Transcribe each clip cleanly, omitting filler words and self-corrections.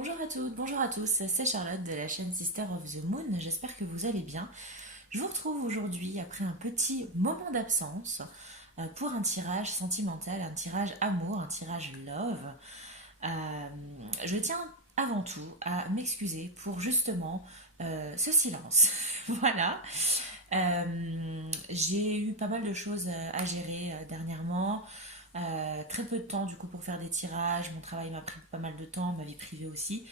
Bonjour à toutes, bonjour à tous, c'est Charlotte de la chaîne Sister of the Moon, j'espère que vous allez bien. Je vous retrouve aujourd'hui après un petit moment d'absence pour un tirage sentimental, un tirage amour, un tirage love. Je tiens avant tout à m'excuser pour justement ce silence. Voilà. J'ai eu pas mal de choses à gérer dernièrement. Très peu de temps du coup pour faire des tirages, mon travail m'a pris pas mal de temps, ma vie privée aussi.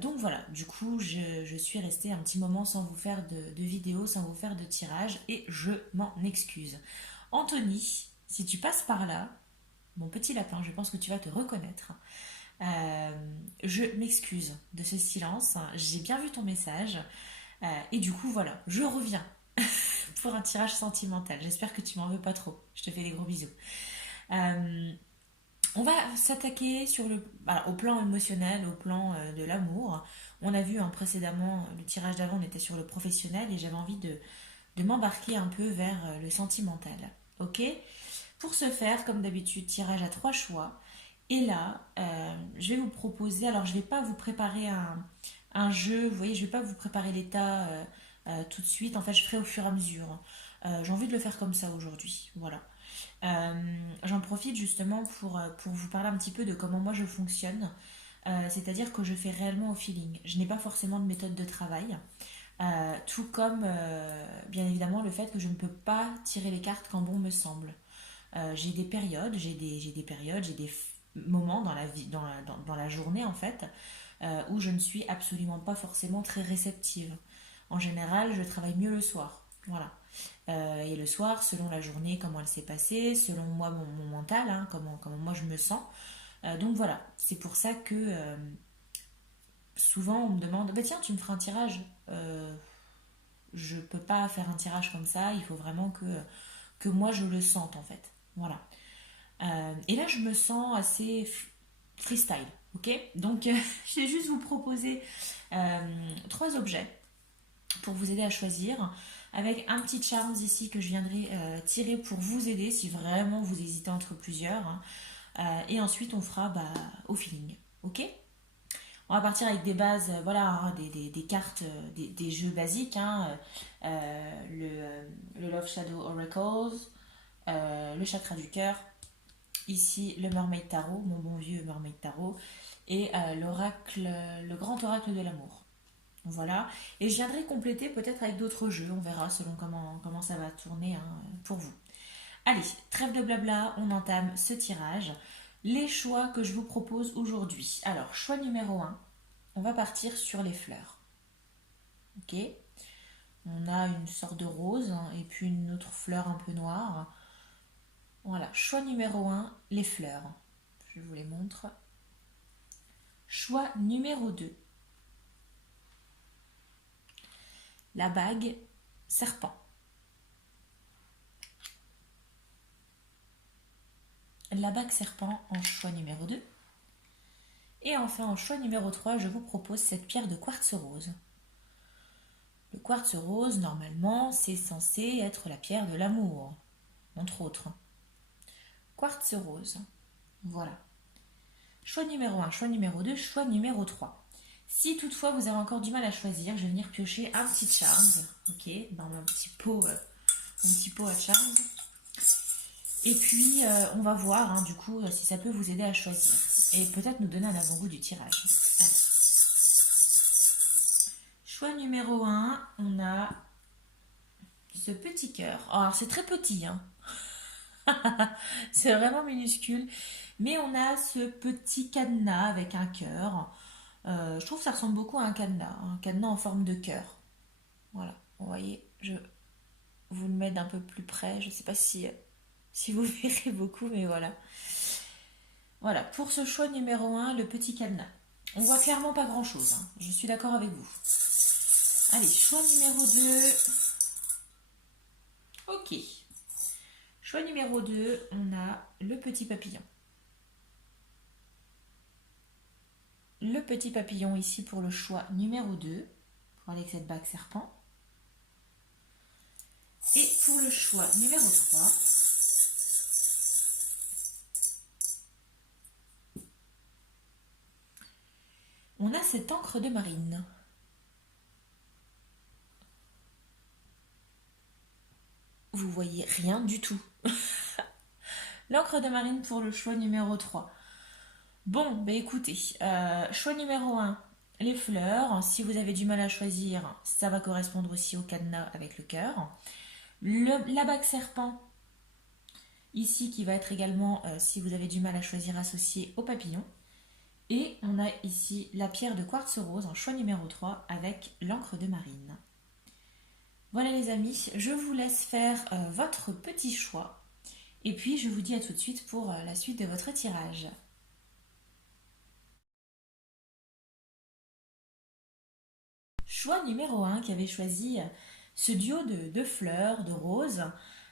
Donc voilà, du coup je suis restée un petit moment sans vous faire de vidéos, sans vous faire de tirage et je m'en excuse. Anthony, si tu passes par là, mon petit lapin, je pense que tu vas te reconnaître. Euh, je m'excuse de ce silence, j'ai bien vu ton message et du coup voilà, je reviens pour un tirage sentimental. J'espère que tu m'en veux pas trop. Je te fais des gros bisous. Euh, on va s'attaquer au plan émotionnel, au plan de l'amour. On a vu précédemment, le tirage d'avant, on était sur le professionnel et j'avais envie de m'embarquer un peu vers le sentimental. Ok. Pour ce faire, comme d'habitude, tirage à trois choix. Et là, je vais vous proposer, alors je ne vais pas vous préparer un jeu, vous voyez, je ne vais pas vous préparer l'état tout de suite. En fait, je ferai au fur et à mesure. J'ai envie de le faire comme ça aujourd'hui. Voilà. Euh, J'en profite justement pour vous parler un petit peu de comment moi je fonctionne. C'est-à-dire que je fais réellement au feeling. Je n'ai pas forcément de méthode de travail. Tout comme, bien évidemment, le fait que je ne peux pas tirer les cartes quand bon me semble. J'ai des périodes, j'ai des moments dans la vie, dans la journée en fait, où je ne suis absolument pas forcément très réceptive. En général, je travaille mieux le soir. Voilà. Et le soir, selon la journée, comment elle s'est passée, selon moi, mon mental, hein, comment moi je me sens. Donc voilà, c'est pour ça que souvent on me demande, bah tiens, tu me feras un tirage. Je peux pas faire un tirage comme ça, il faut vraiment que moi je le sente en fait. Voilà. Et là, je me sens assez freestyle, ok. Donc, je vais juste vous proposer trois objets pour vous aider à choisir, avec un petit charms ici que je viendrai tirer pour vous aider si vraiment vous hésitez entre plusieurs, hein. Et ensuite, on fera au feeling, ok. On va partir avec des bases, voilà, hein, des cartes, des jeux basiques, hein, le Love Shadow Oracles, le chakra du cœur, ici le Mermaid Tarot, mon bon vieux Mermaid Tarot, et l'oracle, le grand oracle de l'amour. Voilà. Et je viendrai compléter peut-être avec d'autres jeux, on verra selon comment ça va tourner, hein, pour vous. Allez, trêve de blabla, on entame ce tirage. Les choix que je vous propose aujourd'hui. Alors, choix numéro un, on va partir sur les fleurs. Ok. On a une sorte de rose, hein, et puis une autre fleur un peu noire. Voilà, choix numéro un, les fleurs. Je vous les montre. Choix numéro 2, la bague serpent. La bague serpent en choix numéro 2. Et enfin, en choix numéro 3, je vous propose cette pierre de quartz rose. Le quartz rose, normalement, c'est censé être la pierre de l'amour, entre autres. Quartz rose. Voilà. Choix numéro 1, choix numéro 2, choix numéro 3. Si toutefois vous avez encore du mal à choisir, je vais venir piocher un petit charms, ok, dans mon petit pot à charms. Et puis on va voir, hein, du coup, si ça peut vous aider à choisir. Et peut-être nous donner un avant-goût du tirage. Allez. Choix numéro 1, on a ce petit cœur. Oh, alors c'est très petit, hein. C'est vraiment minuscule. Mais on a ce petit cadenas avec un cœur. Je trouve que ça ressemble beaucoup à un cadenas en forme de cœur. Voilà, vous voyez, je vous le mets d'un peu plus près. Je ne sais pas si vous verrez beaucoup, mais voilà. Voilà, pour ce choix numéro un, le petit cadenas. On voit clairement pas grand-chose, hein. Je suis d'accord avec vous. Allez, choix numéro 2. Ok. Choix numéro 2, on a le petit papillon. Le petit papillon ici pour le choix numéro 2, pour aller avec cette bague serpent. Et pour le choix numéro 3, cette encre de marine? Vous voyez rien du tout. L'encre de marine pour le choix numéro 3. Bon, bah écoutez, choix numéro 1, les fleurs. Si vous avez du mal à choisir, ça va correspondre aussi au cadenas avec le cœur. La bague serpent, ici, qui va être également, si vous avez du mal à choisir, associé au papillon. Et on a ici la pierre de quartz rose en choix numéro 3 avec l'encre de marine. Voilà les amis, je vous laisse faire votre petit choix. Et puis je vous dis à tout de suite pour la suite de votre tirage. Choix numéro 1 qui avait choisi ce duo de fleurs, de roses,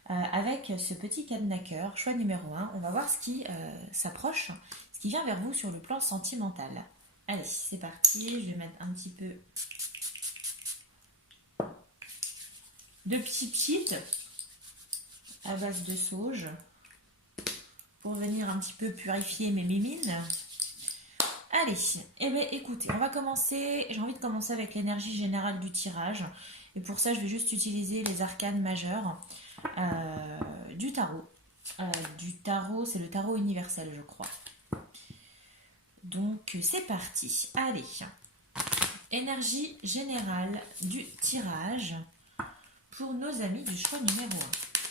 avec ce petit cadenas cœur. Choix numéro 1, on va voir ce qui s'approche, ce qui vient vers vous sur le plan sentimental. Allez, c'est parti, je vais mettre un petit peu de petits pchits à base de sauge pour venir un petit peu purifier mes mimines. Allez, eh bien écoutez, on va commencer, j'ai envie de commencer avec l'énergie générale du tirage. Et pour ça, je vais juste utiliser les arcanes majeures du tarot. C'est le tarot universel, je crois. Donc, c'est parti. Allez, énergie générale du tirage pour nos amis du choix numéro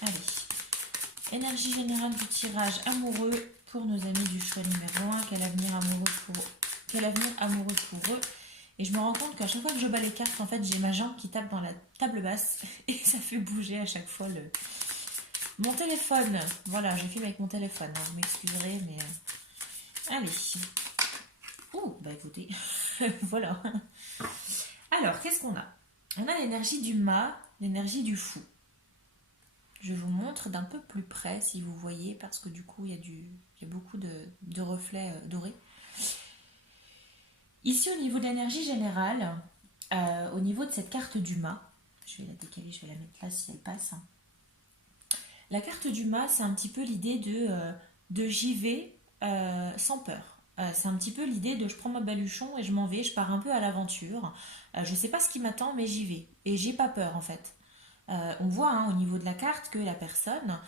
1. Allez, énergie générale du tirage amoureux pour nos amis du choix numéro 1. Quel avenir amoureux pour eux. Et je me rends compte qu'à chaque fois que je bats les cartes, en fait, j'ai ma jambe qui tape dans la table basse et ça fait bouger à chaque fois mon téléphone. Voilà, j'ai filmé avec mon téléphone, hein, vous m'excuserez, mais... Allez. Oh, bah écoutez, voilà. Alors, qu'est-ce qu'on a? On a l'énergie du mât, l'énergie du fou. Je vous montre d'un peu plus près, si vous voyez, parce que du coup, il y a beaucoup de reflets dorés. Ici, au niveau de l'énergie générale, au niveau de cette carte du mât, je vais la décaler, je vais la mettre là si elle passe. La carte du mât, c'est un petit peu l'idée de j'y vais sans peur. C'est un petit peu l'idée de je prends ma baluchon et je m'en vais, je pars un peu à l'aventure. Je ne sais pas ce qui m'attend, mais j'y vais. Et j'ai pas peur en fait. On voit hein, au niveau de la carte que la personne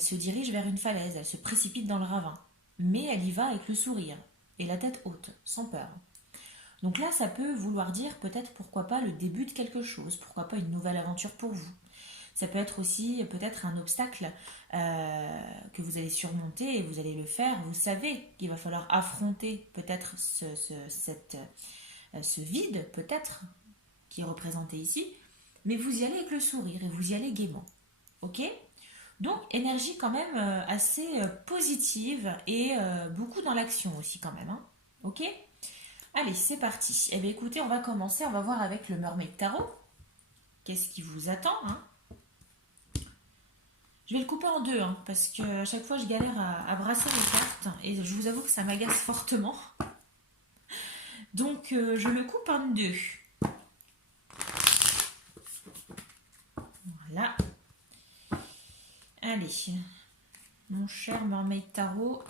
se dirige vers une falaise, elle se précipite dans le ravin. Mais elle y va avec le sourire et la tête haute, sans peur. Donc là, ça peut vouloir dire peut-être pourquoi pas le début de quelque chose, pourquoi pas une nouvelle aventure pour vous. Ça peut être aussi peut-être un obstacle que vous allez surmonter et vous allez le faire. Vous savez qu'il va falloir affronter peut-être ce vide, peut-être, qui est représenté ici, mais vous y allez avec le sourire et vous y allez gaiement. Ok ? Donc, énergie quand même assez positive et beaucoup dans l'action aussi quand même. Hein. Ok ? Allez, c'est parti. Eh bien, écoutez, on va commencer. On va voir avec le Mermaid Tarot. Qu'est-ce qui vous attend hein? Je vais le couper en deux, hein, parce qu'à chaque fois, je galère à brasser mes cartes. Et je vous avoue que ça m'agace fortement. Donc, je le coupe en deux. Voilà. Allez. Mon cher Mermaid Tarot,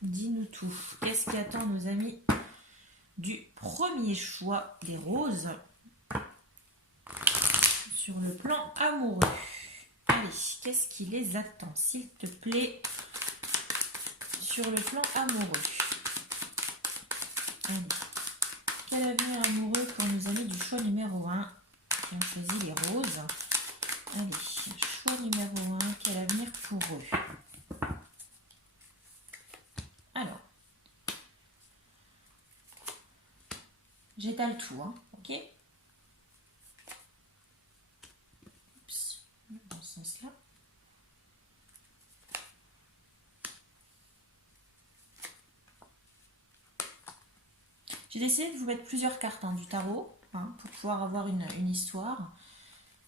dis-nous tout. Qu'est-ce qui attend nos amis du premier choix des roses sur le plan amoureux? Allez, qu'est-ce qui les attend, s'il te plaît, sur le plan amoureux? Allez, quel avenir amoureux pour nos amis du choix numéro 1 qui ont choisi les roses? Allez, choix numéro 1, quel avenir pour eux? Alors, j'étale tout, hein, ok? Oups, dans ce sens-là. J'ai décidé de vous mettre plusieurs cartes hein, du tarot hein, pour pouvoir avoir une histoire.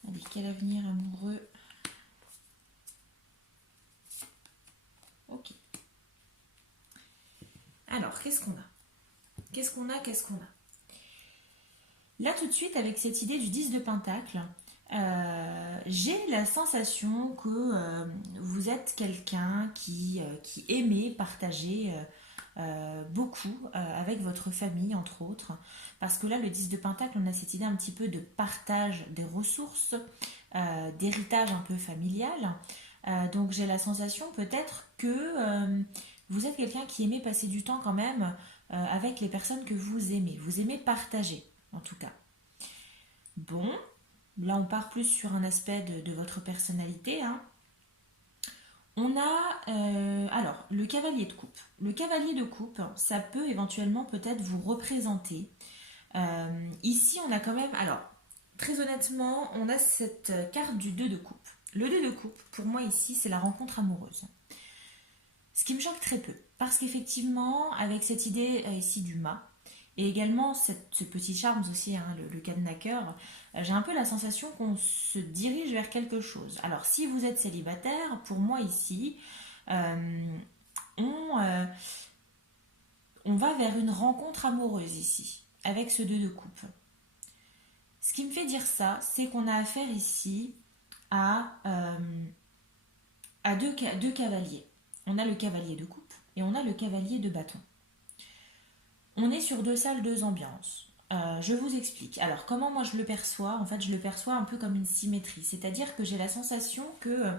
Allez, quel avenir amoureux? Ok. Alors, qu'est-ce qu'on a? Qu'est-ce qu'on a? Là, tout de suite, avec cette idée du 10 de Pentacle, j'ai la sensation que vous êtes quelqu'un qui aimait partager beaucoup avec votre famille, entre autres. Parce que là, le 10 de Pentacle, on a cette idée un petit peu de partage des ressources, d'héritage un peu familial. Donc j'ai la sensation peut-être que vous êtes quelqu'un qui aimait passer du temps quand même avec les personnes que vous aimez. Vous aimez partager, en tout cas. Bon, là on part plus sur un aspect de votre personnalité, hein. On a alors le cavalier de coupe. Le cavalier de coupe, ça peut éventuellement peut-être vous représenter. Ici, on a quand même, alors très honnêtement, on a cette carte du 2 de coupe. Le 2 de coupe, pour moi ici, c'est la rencontre amoureuse. Ce qui me choque très peu, parce qu'effectivement, avec cette idée ici du mât, et également ce petit charme aussi, hein, le cadenas cœur, j'ai un peu la sensation qu'on se dirige vers quelque chose. Alors si vous êtes célibataire, pour moi ici, euh, on, euh, on va vers une rencontre amoureuse ici, avec ce 2 de coupe. Ce qui me fait dire ça, c'est qu'on a affaire ici à deux cavaliers. On a le cavalier de coupe et on a le cavalier de bâton. On est sur deux salles, deux ambiances. Je vous explique. Alors, comment moi je le perçois? En fait, je le perçois un peu comme une symétrie. C'est-à-dire que j'ai la sensation que,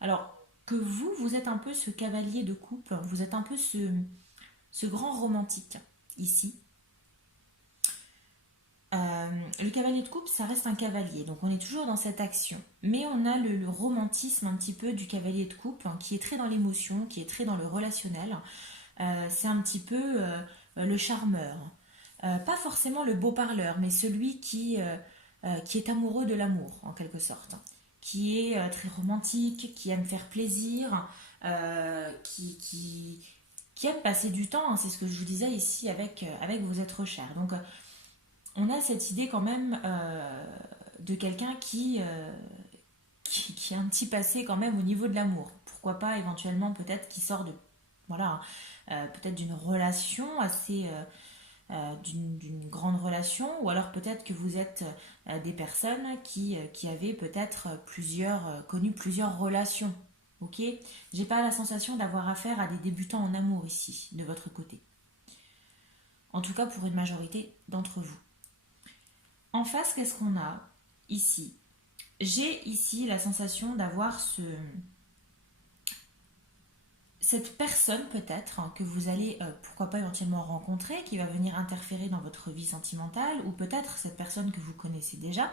alors, que vous êtes un peu ce cavalier de coupe, vous êtes un peu ce grand romantique ici. Le cavalier de coupe, ça reste un cavalier, donc on est toujours dans cette action. Mais on a le romantisme un petit peu du cavalier de coupe, hein, qui est très dans l'émotion, qui est très dans le relationnel. C'est un petit peu le charmeur. Pas forcément le beau parleur, mais celui qui est amoureux de l'amour, en quelque sorte. Qui est très romantique, qui aime faire plaisir, qui aime passer du temps, hein, c'est ce que je vous disais ici avec vos êtres chers. Donc on a cette idée quand même de quelqu'un qui a un petit passé quand même au niveau de l'amour. Pourquoi pas éventuellement peut-être qui sort de voilà peut-être d'une relation assez d'une grande relation, ou alors peut-être que vous êtes des personnes qui avaient peut-être connu plusieurs relations. Ok, j'ai pas la sensation d'avoir affaire à des débutants en amour ici de votre côté. En tout cas pour une majorité d'entre vous. En face, qu'est-ce qu'on a ici? J'ai ici la sensation d'avoir cette personne peut-être que vous allez, pourquoi pas éventuellement rencontrer, qui va venir interférer dans votre vie sentimentale, ou peut-être cette personne que vous connaissez déjà.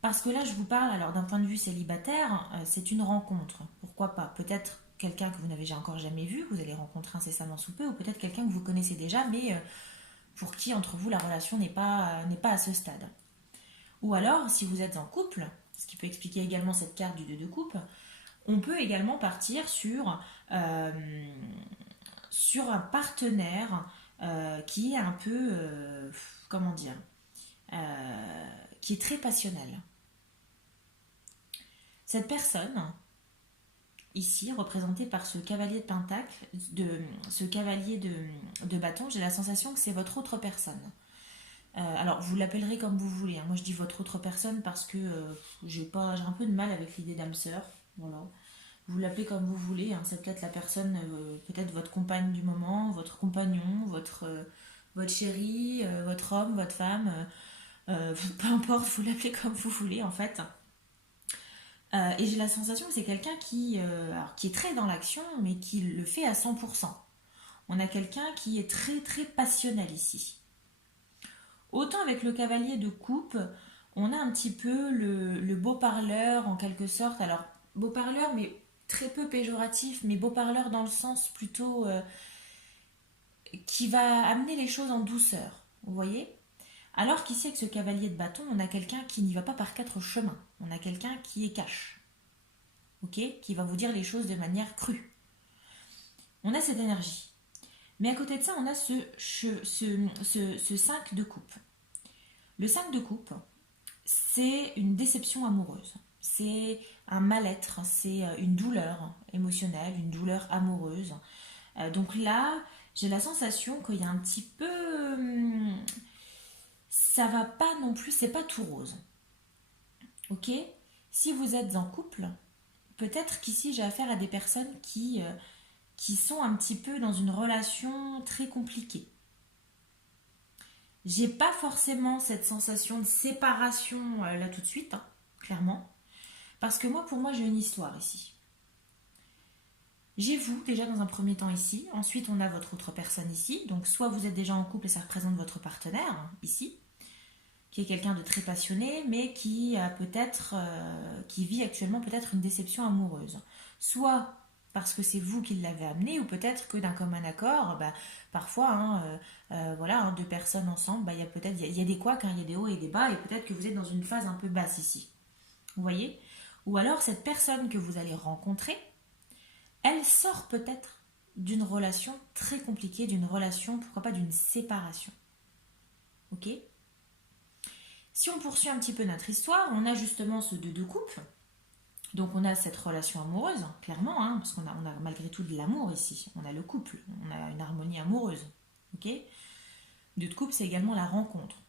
Parce que là, je vous parle, alors d'un point de vue célibataire, c'est une rencontre. Pourquoi pas? Peut-être quelqu'un que vous n'avez encore jamais vu, que vous allez rencontrer incessamment sous peu, ou peut-être quelqu'un que vous connaissez déjà, mais pour qui entre vous la relation n'est pas à ce stade. Ou alors, si vous êtes en couple, ce qui peut expliquer également cette carte du 2 de coupe, on peut également partir sur un partenaire qui est un peu, comment dire, qui est très passionnel. Cette personne, ici, représentée par ce cavalier de pentacle, ce cavalier de bâton, j'ai la sensation que c'est votre autre personne. Alors, vous l'appellerez comme vous voulez, hein. Moi, je dis votre autre personne parce que j'ai un peu de mal avec l'idée d'âme sœur. Voilà. Vous l'appelez comme vous voulez, hein. C'est peut-être la personne, peut-être votre compagne du moment, votre compagnon, votre chéri, votre homme, votre femme. Peu importe, vous l'appelez comme vous voulez, en fait. Et j'ai la sensation que c'est quelqu'un qui est très dans l'action, mais qui le fait à 100%. On a quelqu'un qui est très, très passionnel ici. Autant avec le cavalier de coupe, on a un petit peu le beau parleur en quelque sorte. Alors, beau parleur, mais très peu péjoratif, mais beau parleur dans le sens plutôt qui va amener les choses en douceur. Vous voyez? Alors qu'ici, avec ce cavalier de bâton, on a quelqu'un qui n'y va pas par quatre chemins. On a quelqu'un qui est cash. Ok? Qui va vous dire les choses de manière crue. On a cette énergie. Mais à côté de ça, on a ce 5 de coupe. Le 5 de coupe, c'est une déception amoureuse. C'est un mal-être, c'est une douleur émotionnelle, une douleur amoureuse. Donc là, j'ai la sensation qu'il y a un petit peu... ça va pas non plus, c'est pas tout rose. Ok? Si vous êtes en couple, peut-être qu'ici j'ai affaire à des personnes qui sont un petit peu dans une relation très compliquée. J'ai pas forcément cette sensation de séparation là tout de suite, hein, clairement. Parce que moi, pour moi, j'ai une histoire ici. J'ai vous déjà dans un premier temps ici, ensuite on a votre autre personne ici, donc soit vous êtes déjà en couple et ça représente votre partenaire hein, ici, qui est quelqu'un de très passionné, mais qui a peut-être, qui vit actuellement peut-être une déception amoureuse. Soit parce que c'est vous qui l'avez amené, ou peut-être que d'un commun accord, bah, parfois, hein, voilà, hein, deux personnes ensemble, bah, il y a peut-être, il y a des couacs, hein, il y a des hauts et des bas, et peut-être que vous êtes dans une phase un peu basse ici. Vous voyez? Ou alors cette personne que vous allez rencontrer, elle sort peut-être d'une relation très compliquée, d'une relation, pourquoi pas d'une séparation. Ok? Si on poursuit un petit peu notre histoire, on a justement ce deux de couple. Donc on a cette relation amoureuse, clairement, hein, parce qu'on a malgré tout de l'amour ici. On a le couple, on a une harmonie amoureuse. Ok? Deux de couple, c'est également la rencontre.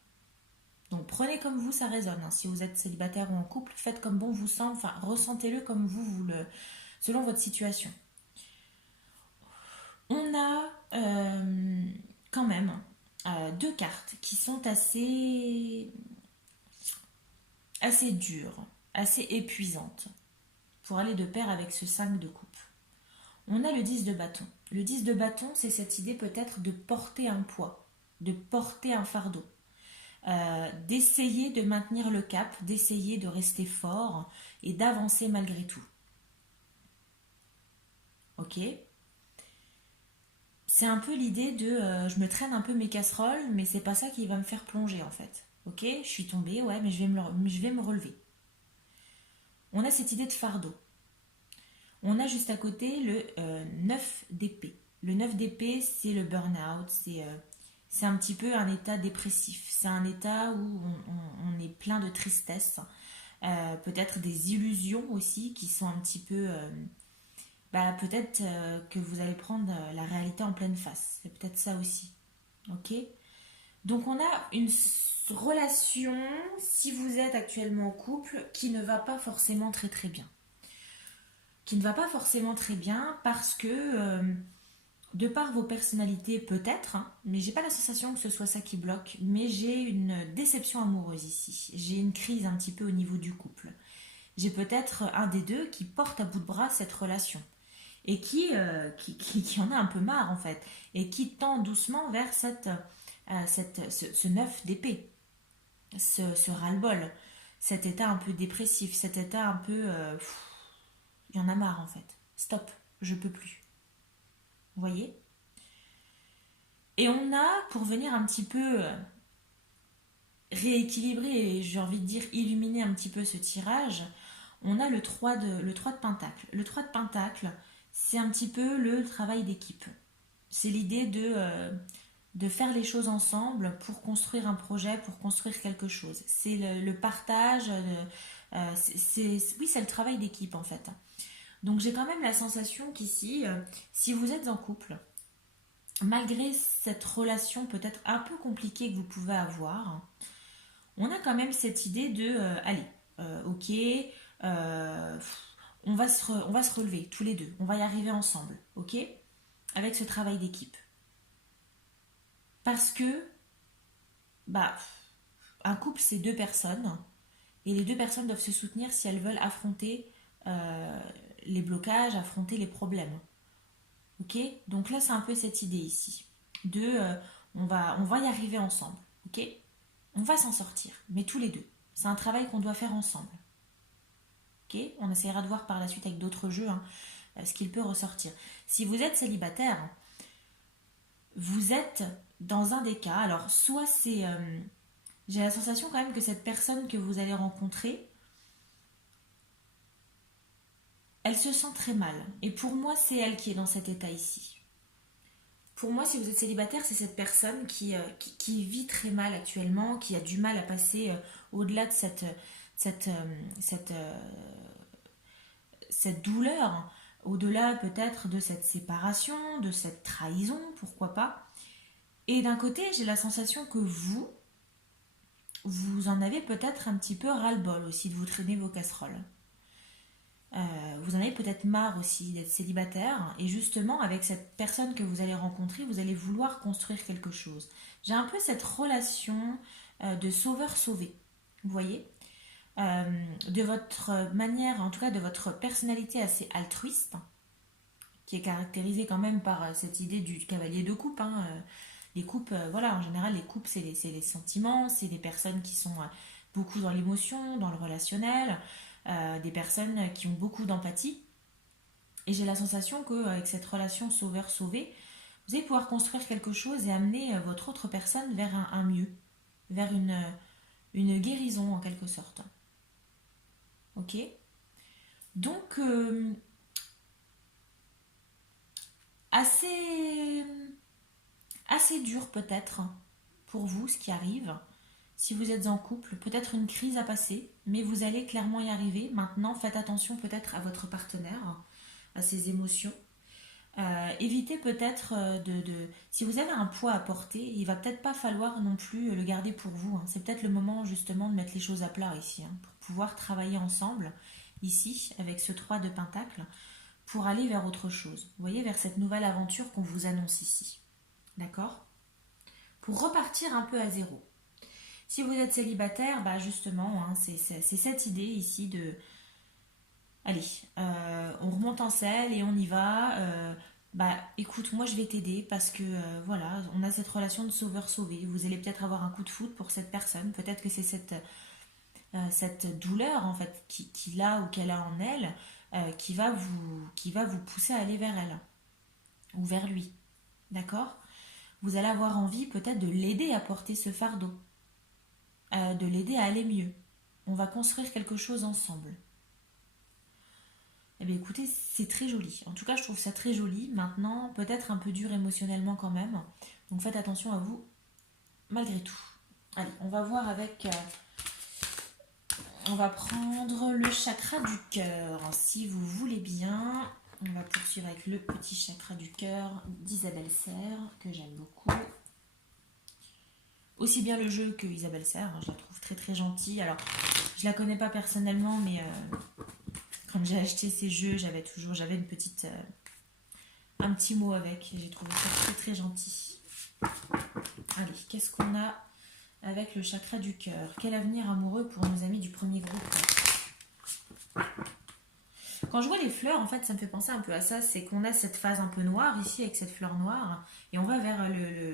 Donc prenez comme vous, ça résonne. Hein. Si vous êtes célibataire ou en couple, faites comme bon vous semble, enfin ressentez-le comme selon votre situation. On a quand même deux cartes qui sont assez dures, assez épuisantes pour aller de pair avec ce 5 de coupe. On a le 10 de bâton. Le 10 de bâton, c'est cette idée peut-être de porter un poids, de porter un fardeau, d'essayer de maintenir le cap, d'essayer de rester fort et d'avancer malgré tout. Ok? C'est un peu l'idée de je me traîne un peu mes casseroles, mais c'est pas ça qui va me faire plonger en fait. Ok, je suis tombée, ouais, mais je vais me relever. On a cette idée de fardeau. On a juste à côté le 9 d'épée. Le 9 d'épée, c'est le burn-out, c'est un petit peu un état dépressif. C'est un état où on est plein de tristesse, peut-être des illusions aussi qui sont un petit peu bah, peut-être que vous allez prendre la réalité en pleine face. C'est peut-être ça aussi. Ok? Donc on a une relation, si vous êtes actuellement en couple, qui ne va pas forcément très très bien. Qui ne va pas forcément très bien parce que, de par vos personnalités peut-être, hein, mais j'ai pas la sensation que ce soit ça qui bloque, mais j'ai une déception amoureuse ici. J'ai une crise un petit peu au niveau du couple. J'ai peut-être un des deux qui porte à bout de bras cette relation et qui en a un peu marre en fait, et qui tend doucement vers ce 9 d'épée, ce ras-le-bol, cet état un peu dépressif, cet état un peu... il y en a marre en fait. Stop, je peux plus. Vous voyez? Et on a, pour venir un petit peu rééquilibrer, et j'ai envie de dire illuminer un petit peu ce tirage, on a le 3 de Pentacle. Le 3 de Pentacle, c'est un petit peu le travail d'équipe. C'est l'idée de faire les choses ensemble pour construire un projet, pour construire quelque chose. C'est le partage, oui, c'est le travail d'équipe en fait. Donc j'ai quand même la sensation qu'ici, si vous êtes en couple, malgré cette relation peut-être un peu compliquée que vous pouvez avoir, on a quand même cette idée de, allez, ok, euh, on va se relever tous les deux, on va y arriver ensemble, ok, avec ce travail d'équipe. Parce que, bah, un couple c'est deux personnes, et les deux personnes doivent se soutenir si elles veulent affronter les blocages, affronter les problèmes. Ok? Donc là, c'est un peu cette idée ici. De on va y arriver ensemble. Ok? On va s'en sortir, mais tous les deux. C'est un travail qu'on doit faire ensemble. Ok? On essaiera de voir par la suite avec d'autres jeux hein, ce qu'il peut ressortir. Si vous êtes célibataire, vous êtes dans un des cas. Alors, soit c'est. J'ai la sensation quand même que cette personne que vous allez rencontrer, elle se sent très mal. Et pour moi, c'est elle qui est dans cet état ici. Pour moi, si vous êtes célibataire, c'est cette personne qui vit très mal actuellement, qui a du mal à passer au-delà de cette, cette, cette douleur, au-delà peut-être de cette séparation, de cette trahison, pourquoi pas. Et d'un côté, j'ai la sensation que vous en avez peut-être un petit peu ras-le-bol aussi de vous traîner vos casseroles. Vous en avez peut-être marre aussi d'être célibataire. Et justement, avec cette personne que vous allez rencontrer, vous allez vouloir construire quelque chose. J'ai un peu cette relation de sauveur-sauvé. Vous voyez de votre manière, en tout cas de votre personnalité assez altruiste, qui est caractérisée quand même par cette idée du cavalier de coupe. Hein. Les coupes, voilà, en général, les coupes, c'est les sentiments, c'est des personnes qui sont beaucoup dans l'émotion, dans le relationnel, des personnes qui ont beaucoup d'empathie. Et j'ai la sensation qu'avec cette relation sauveur-sauvé, vous allez pouvoir construire quelque chose et amener votre autre personne vers un mieux, vers une guérison en quelque sorte. Ok. Donc, assez, assez dur peut-être pour vous ce qui arrive. Si vous êtes en couple, peut-être une crise à passer, mais vous allez clairement y arriver. Maintenant, faites attention peut-être à votre partenaire, à ses émotions. Évitez peut-être si vous avez un poids à porter, il va peut-être pas falloir non plus le garder pour vous. Hein. C'est peut-être le moment justement de mettre les choses à plat ici, hein, pour pouvoir travailler ensemble, ici, avec ce 3 de Pentacle, pour aller vers autre chose. Vous voyez, vers cette nouvelle aventure qu'on vous annonce ici. D'accord? Pour repartir un peu à zéro. Si vous êtes célibataire, bah justement, hein, c'est cette idée ici de... Allez, on remonte en selle et on y va. Bah écoute, moi je vais t'aider parce que voilà, on a cette relation de sauveur-sauvé. Vous allez peut-être avoir un coup de foudre pour cette personne. Peut-être que c'est cette douleur en fait qu'il a ou qu'elle a en elle qui va vous pousser à aller vers elle ou vers lui. D'accord? Vous allez avoir envie peut-être de l'aider à porter ce fardeau, de l'aider à aller mieux. On va construire quelque chose ensemble. Eh bien écoutez, c'est très joli. En tout cas, je trouve ça très joli. Maintenant, peut-être un peu dur émotionnellement quand même. Donc faites attention à vous, malgré tout. Allez, on va voir avec... on va prendre le chakra du cœur. Si vous voulez bien, on va poursuivre avec le petit chakra du cœur d'Isabelle Serre, que j'aime beaucoup. Aussi bien le jeu que Isabelle Serre, hein, je la trouve très très gentille. Alors, je la connais pas personnellement, mais quand j'ai acheté ces jeux, j'avais une petite, un petit mot avec. J'ai trouvé ça très très gentil. Allez, qu'est-ce qu'on a avec le chakra du cœur? Quel avenir amoureux pour nos amis du premier groupe? Quand je vois les fleurs, en fait, ça me fait penser un peu à ça. C'est qu'on a cette phase un peu noire ici, avec cette fleur noire, et on va vers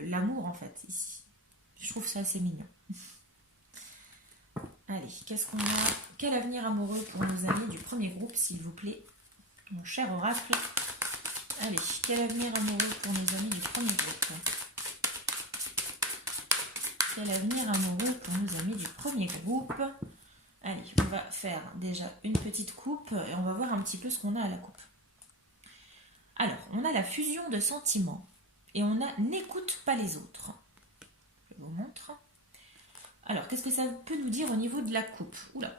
l'amour, en fait, ici. Je trouve ça assez mignon. Allez, qu'est-ce qu'on a? Quel avenir amoureux pour nos amis du premier groupe, s'il vous plaît? Mon cher oracle. Allez, quel avenir amoureux pour nos amis du premier groupe? Quel avenir amoureux pour nos amis du premier groupe? Allez, on va faire déjà une petite coupe et on va voir un petit peu ce qu'on a à la coupe. Alors, on a la fusion de sentiments et on a n'écoute pas les autres. Je vous montre. Alors, qu'est-ce que ça peut nous dire au niveau de la coupe? Oula.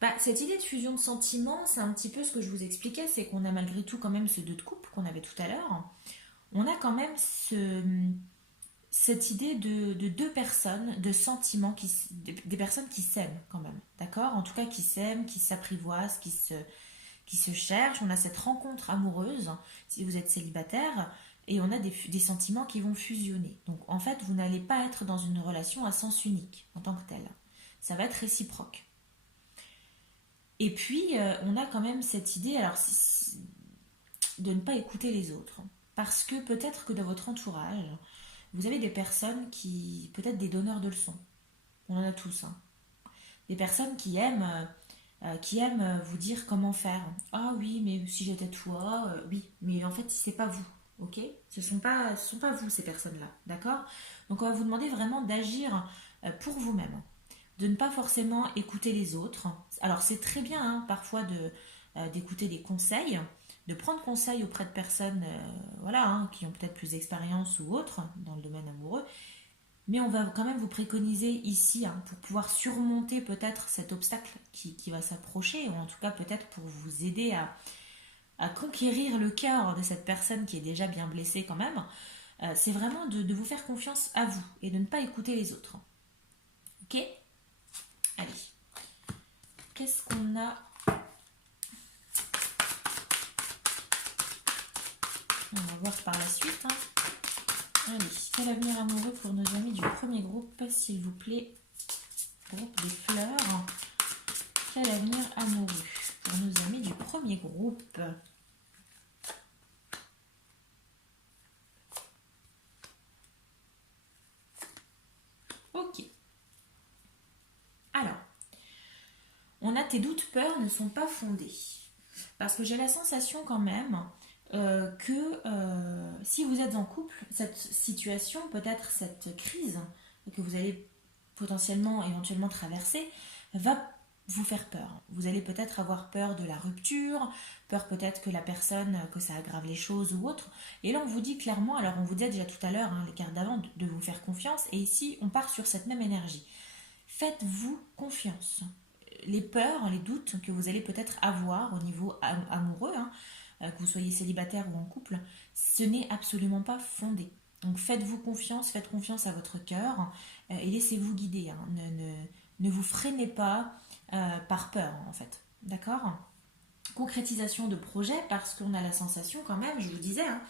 Bah, cette idée de fusion de sentiments, c'est un petit peu ce que je vous expliquais, c'est qu'on a malgré tout quand même ce 2 de coupe qu'on avait tout à l'heure. On a quand même cette idée de deux personnes, de sentiments, des personnes qui s'aiment quand même, d'accord? En tout cas qui s'aiment, qui s'apprivoisent, qui se cherchent. On a cette rencontre amoureuse, si vous êtes célibataire, et on a des sentiments qui vont fusionner. Donc en fait, vous n'allez pas être dans une relation à sens unique en tant que telle. Ça va être réciproque. Et puis, on a quand même cette idée alors, de ne pas écouter les autres. Parce que peut-être que dans votre entourage, vous avez des personnes peut-être des donneurs de leçons. On en a tous. Hein. Des personnes qui aiment vous dire comment faire. Ah oui, mais si j'étais toi, oui. Mais en fait, c'est pas vous. Ok? Ce sont pas vous, ces personnes-là. D'accord? Donc, on va vous demander vraiment d'agir pour vous-même. De ne pas forcément écouter les autres. Alors, c'est très bien, hein, parfois, d'écouter des conseils, de prendre conseil auprès de personnes voilà, hein, qui ont peut-être plus d'expérience ou autres dans le domaine amoureux. Mais on va quand même vous préconiser ici, hein, pour pouvoir surmonter peut-être cet obstacle qui va s'approcher, ou en tout cas peut-être pour vous aider à conquérir le cœur de cette personne qui est déjà bien blessée quand même, c'est vraiment de vous faire confiance à vous et de ne pas écouter les autres. Ok? Allez. Qu'est-ce qu'on a On va voir par la suite. Hein. Allez, quel avenir amoureux pour nos amis du premier groupe, s'il vous plaît. Groupe des fleurs. Quel avenir amoureux pour nos amis du premier groupe. Ok. Alors, on a tes doutes, peurs ne sont pas fondés. Parce que j'ai la sensation quand même que si vous êtes en couple, cette situation, peut-être cette crise que vous allez potentiellement, éventuellement traverser, va vous faire peur. Vous allez peut-être avoir peur de la rupture, peur peut-être que la personne, que ça aggrave les choses ou autre. Et là, on vous dit clairement, alors on vous disait déjà tout à l'heure, hein, les cartes d'avant, de vous faire confiance. Et ici, on part sur cette même énergie. Faites-vous confiance. Les peurs, les doutes que vous allez peut-être avoir au niveau amoureux, hein, que vous soyez célibataire ou en couple, ce n'est absolument pas fondé. Donc faites-vous confiance, faites confiance à votre cœur et laissez-vous guider. Hein. Ne vous freinez pas par peur en fait. D'accord. Concrétisation de projet parce qu'on a la sensation quand même, je vous disais, hein,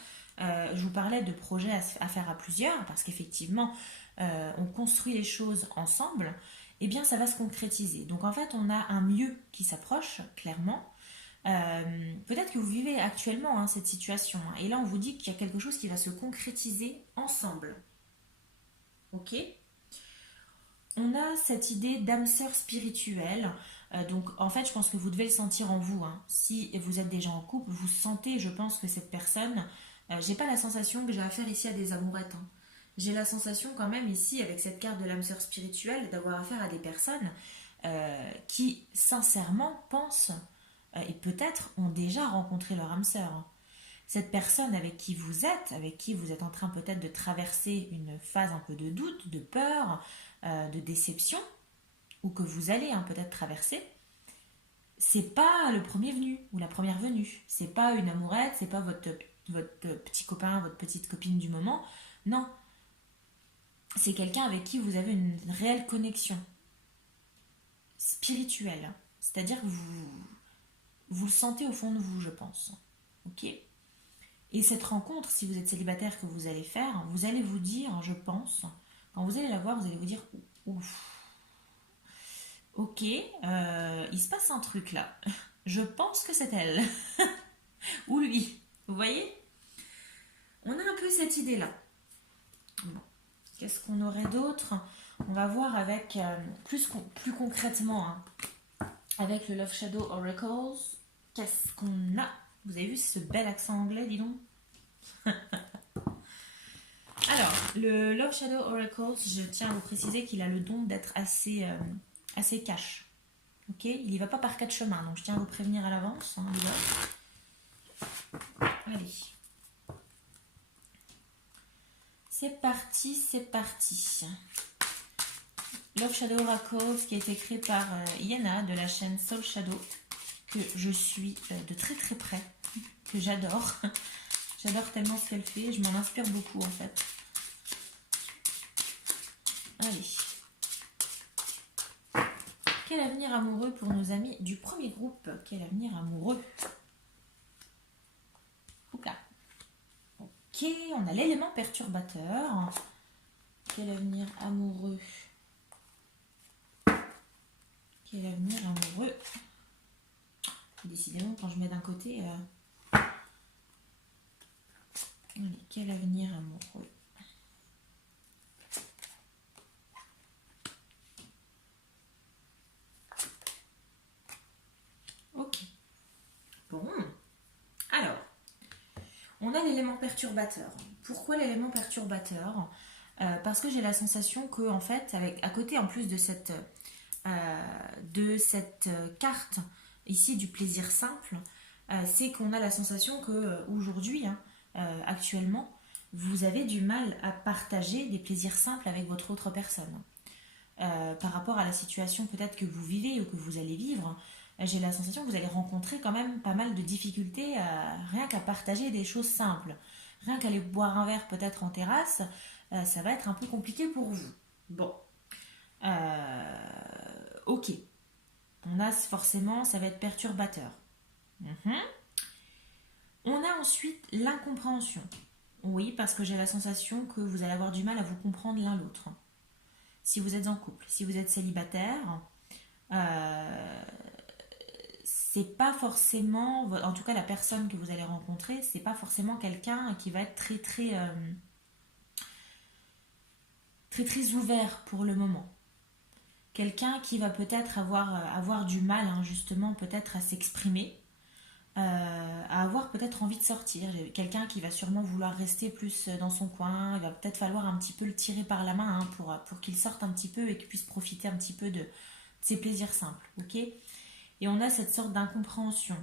je vous parlais de projets à faire à plusieurs parce qu'effectivement on construit les choses ensemble, et bien ça va se concrétiser. Donc en fait on a un mieux qui s'approche clairement. Peut-être que vous vivez actuellement hein, cette situation hein, et là on vous dit qu'il y a quelque chose qui va se concrétiser ensemble. Ok. On a cette idée d'âme sœur spirituelle. Donc en fait, je pense que vous devez le sentir en vous. Hein. Si vous êtes déjà en couple, vous sentez, je pense que cette personne. J'ai pas la sensation que j'ai affaire ici à des amourettes. Hein. J'ai la sensation quand même ici, avec cette carte de l'âme sœur spirituelle, d'avoir affaire à des personnes qui sincèrement pensent et peut-être ont déjà rencontré leur âme sœur. Hein. Cette personne avec qui vous êtes en train peut-être de traverser une phase un peu de doute, de peur, de déception, ou que vous allez hein, peut-être traverser, c'est pas le premier venu ou la première venue. C'est pas une amourette, c'est pas votre petit copain, votre petite copine du moment. Non, c'est quelqu'un avec qui vous avez une réelle connexion spirituelle. C'est-à-dire que vous le sentez au fond de vous, je pense. Ok. Et cette rencontre, si vous êtes célibataire que vous allez faire, vous allez vous dire, je pense, quand vous allez la voir, vous allez vous dire, ouf, ok, il se passe un truc là. Je pense que c'est elle. Ou lui. Vous voyez. On a un peu cette idée-là. Bon. Qu'est-ce qu'on aurait d'autre? On va voir avec plus concrètement, hein, avec le Love Shadow Oracles. Qu'est-ce qu'on a? Vous avez vu ce bel accent anglais, dis donc. Alors, le Love Shadow Oracles, je tiens à vous préciser qu'il a le don d'être assez cash. Ok, il y va pas par quatre chemins, donc je tiens à vous prévenir à l'avance. Hein, allez. C'est parti, c'est parti. Love Shadow Oracles qui a été créé par Yana de la chaîne Soul Shadow, que je suis de très très près, que j'adore. J'adore tellement ce qu'elle fait, je m'en inspire beaucoup en fait. Allez. Quel avenir amoureux pour nos amis du premier groupe? Quel avenir amoureux? Oula. Ok, on a l'élément perturbateur. Quel avenir amoureux? Quel avenir amoureux? Décidément, quand je mets d'un côté... Allez, quel avenir amoureux? Ok. Bon. Alors, on a l'élément perturbateur. Pourquoi l'élément perturbateur? Parce que j'ai la sensation que, en fait, à côté, en plus de cette carte ici du plaisir simple, c'est qu'on a la sensation que aujourd'hui, hein, actuellement, vous avez du mal à partager des plaisirs simples avec votre autre personne. Par rapport à la situation peut-être que vous vivez ou que vous allez vivre, j'ai la sensation que vous allez rencontrer quand même pas mal de difficultés rien qu'à partager des choses simples. Rien qu'aller boire un verre peut-être en terrasse, ça va être un peu compliqué pour vous. Bon. Ok. On a forcément, ça va être perturbateur. On a ensuite l'incompréhension. Oui, parce que j'ai la sensation que vous allez avoir du mal à vous comprendre l'un l'autre. Si vous êtes en couple, si vous êtes célibataire, euh, c'est pas forcément, en tout cas la personne que vous allez rencontrer, c'est pas forcément quelqu'un qui va être très ouvert pour le moment. Quelqu'un qui va peut-être avoir du mal, hein, justement, peut-être à s'exprimer, à avoir peut-être envie de sortir. Quelqu'un qui va sûrement vouloir rester plus dans son coin. Il va peut-être falloir un petit peu le tirer par la main, hein, pour qu'il sorte un petit peu et qu'il puisse profiter un petit peu de ses plaisirs simples. Ok. Et on a cette sorte d'incompréhension.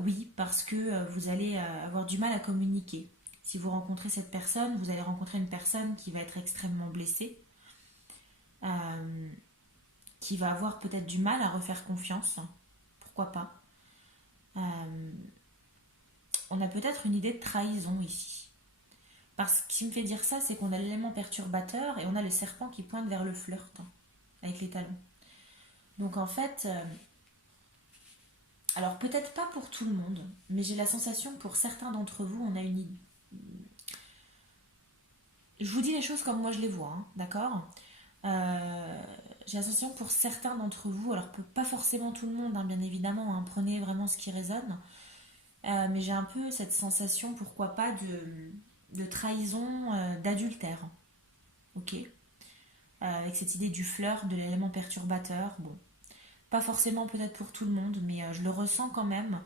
Oui, parce que vous allez avoir du mal à communiquer. Si vous rencontrez cette personne, vous allez rencontrer une personne qui va être extrêmement blessée, euh, qui va avoir peut-être du mal à refaire confiance. Pourquoi pas. Euh, on a peut-être une idée de trahison ici. Parce que ce qui me fait dire ça, c'est qu'on a l'élément perturbateur et on a le serpent qui pointe vers le flirt, hein, avec les talons. Donc en fait, alors peut-être pas pour tout le monde, mais j'ai la sensation que pour certains d'entre vous, on a une idée. Je vous dis les choses comme moi je les vois, hein, d'accord. Euh, j'ai la sensation que pour certains d'entre vous, alors pas forcément tout le monde, hein, bien évidemment, hein, prenez vraiment ce qui résonne, mais j'ai un peu cette sensation, pourquoi pas, de trahison, d'adultère, ok. Avec cette idée du flirt, de l'élément perturbateur, bon, pas forcément peut-être pour tout le monde, mais je le ressens quand même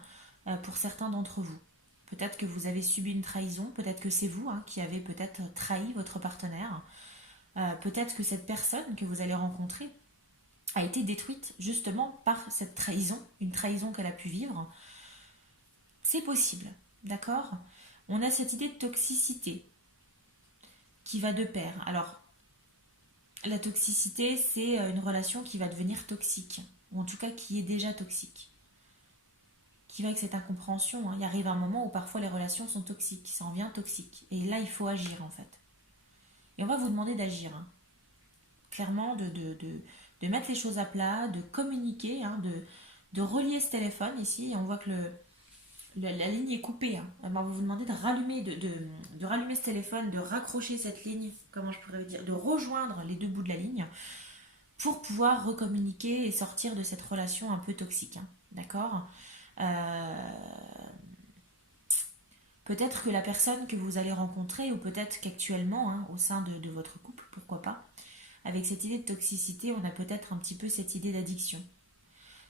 pour certains d'entre vous. Peut-être que vous avez subi une trahison, peut-être que c'est vous, hein, qui avez peut-être trahi votre partenaire, peut-être que cette personne que vous allez rencontrer a été détruite justement par cette trahison, une trahison qu'elle a pu vivre. C'est possible, d'accord. On a cette idée de toxicité qui va de pair. Alors, la toxicité, c'est une relation qui va devenir toxique, ou en tout cas qui est déjà toxique, qui va avec cette incompréhension, hein. Il arrive un moment où parfois les relations sont toxiques, ça en vient toxique. Et là, il faut agir en fait. Et on va vous demander d'agir, hein. Clairement, de mettre les choses à plat, de communiquer, hein, de relier ce téléphone ici. Et on voit que la ligne est coupée, hein. Alors, on va vous demander de rallumer, de rallumer ce téléphone, de raccrocher cette ligne, comment je pourrais dire, de rejoindre les deux bouts de la ligne pour pouvoir recommuniquer et sortir de cette relation un peu toxique, hein. D'accord. Euh, Peut-être que la personne que vous allez rencontrer, ou peut-être qu'actuellement, hein, au sein de votre couple, pourquoi pas, avec cette idée de toxicité, on a peut-être un petit peu cette idée d'addiction.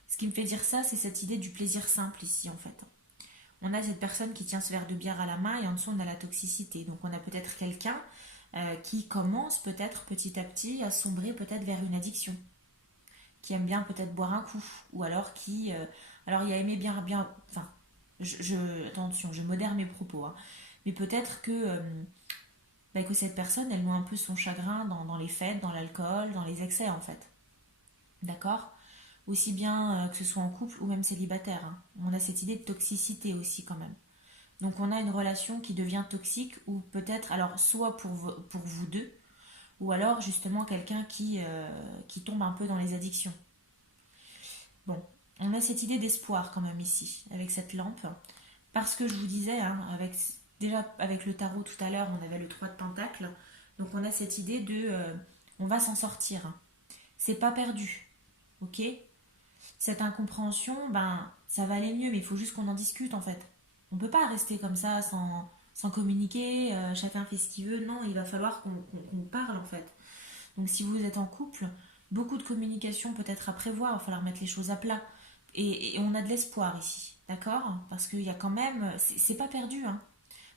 Ce qui me fait dire ça, c'est cette idée du plaisir simple ici, en fait. On a cette personne qui tient ce verre de bière à la main et en dessous, on a la toxicité. Donc on a peut-être quelqu'un qui commence peut-être petit à petit à sombrer peut-être vers une addiction, qui aime bien peut-être boire un coup, ou alors alors il a aimé bien, enfin, attention, je modère mes propos, hein, mais peut-être que cette personne, elle noie un peu son chagrin dans les fêtes, dans l'alcool, dans les excès en fait, d'accord. Aussi bien que ce soit en couple ou même célibataire, hein. On a cette idée de toxicité aussi quand même. Donc on a une relation qui devient toxique, ou peut-être, alors soit pour vous deux, ou alors justement quelqu'un qui tombe un peu dans les addictions. Bon, on a cette idée d'espoir quand même ici, avec cette lampe. Parce que je vous disais, hein, déjà avec le tarot tout à l'heure, on avait le 3 de Pentacle. Donc on a cette idée on va s'en sortir, hein. C'est pas perdu, ok. Cette incompréhension, ben, ça va aller mieux, mais il faut juste qu'on en discute en fait. On peut pas rester comme ça sans communiquer, chacun fait ce qu'il veut. Non, il va falloir qu'on parle en fait. Donc si vous êtes en couple, beaucoup de communication peut-être à prévoir, il va falloir mettre les choses à plat. Et on a de l'espoir ici, d'accord. Parce qu'il y a quand même, c'est pas perdu, hein.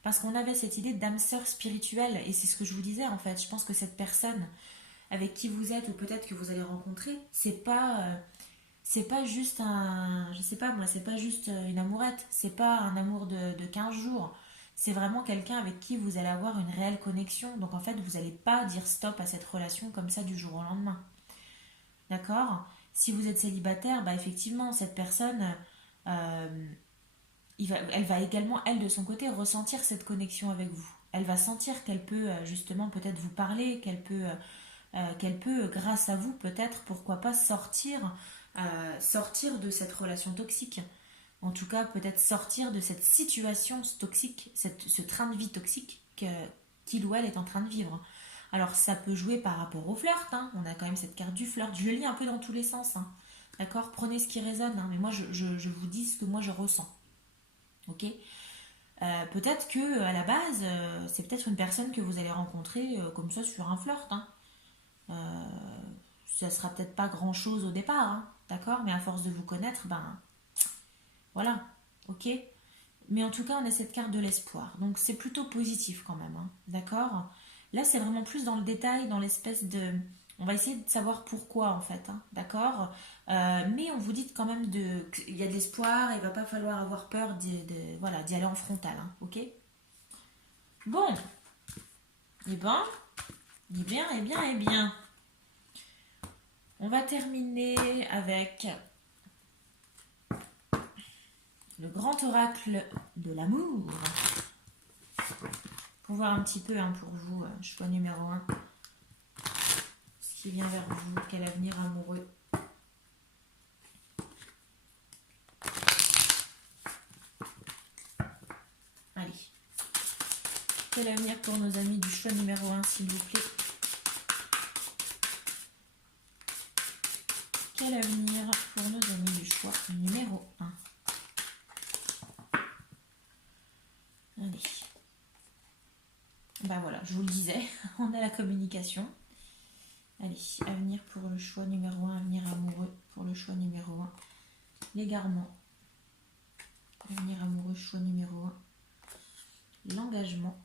Parce qu'on avait cette idée d'âme sœur spirituelle, et c'est ce que je vous disais en fait. Je pense que cette personne avec qui vous êtes, ou peut-être que vous allez rencontrer, c'est pas juste je sais pas moi, c'est pas juste une amourette, c'est pas un amour de 15 jours. C'est vraiment quelqu'un avec qui vous allez avoir une réelle connexion. Donc en fait, vous n'allez pas dire stop à cette relation comme ça du jour au lendemain. D'accord. Si vous êtes célibataire, bah effectivement, cette personne, euh, elle va également, elle, de son côté, ressentir cette connexion avec vous. Elle va sentir qu'elle peut justement peut-être vous parler, qu'elle peut, grâce à vous, peut-être, pourquoi pas, sortir de cette relation toxique. En tout cas, peut-être sortir de cette situation toxique, ce train de vie toxique qu'il ou elle est en train de vivre. Alors, ça peut jouer par rapport au flirt, hein. On a quand même cette carte du flirt. Je le lis un peu dans tous les sens, hein. D'accord? Prenez ce qui résonne, hein. Mais moi, je vous dis ce que moi je ressens. Ok? Peut-être que à la base, c'est peut-être une personne que vous allez rencontrer comme ça sur un flirt, hein. Ça sera peut-être pas grand-chose au départ, hein. D'accord? Mais à force de vous connaître, ben voilà, ok? Mais en tout cas, on a cette carte de l'espoir. Donc c'est plutôt positif quand même, hein. D'accord? Là, c'est vraiment plus dans le détail, dans l'espèce de... On va essayer de savoir pourquoi en fait, hein. D'accord? Mais on vous dit quand même qu'il y a de l'espoir, il va pas falloir avoir peur voilà, d'y aller en frontal, hein. Ok? Bon, eh ben, eh bien, eh bien, eh bien. On va terminer avec le grand oracle de l'amour. Pour voir un petit peu, hein, pour vous, choix numéro 1. Ce qui vient vers vous, quel avenir amoureux. Allez. Quel avenir pour nos amis du choix numéro 1, s'il vous plaît. Quel avenir pour nos amis du choix numéro 1. Allez. Bah voilà, je vous le disais, on a la communication. Allez, avenir pour le choix numéro 1, avenir amoureux pour le choix numéro 1. L'égarement. Avenir amoureux, choix numéro 1. L'engagement.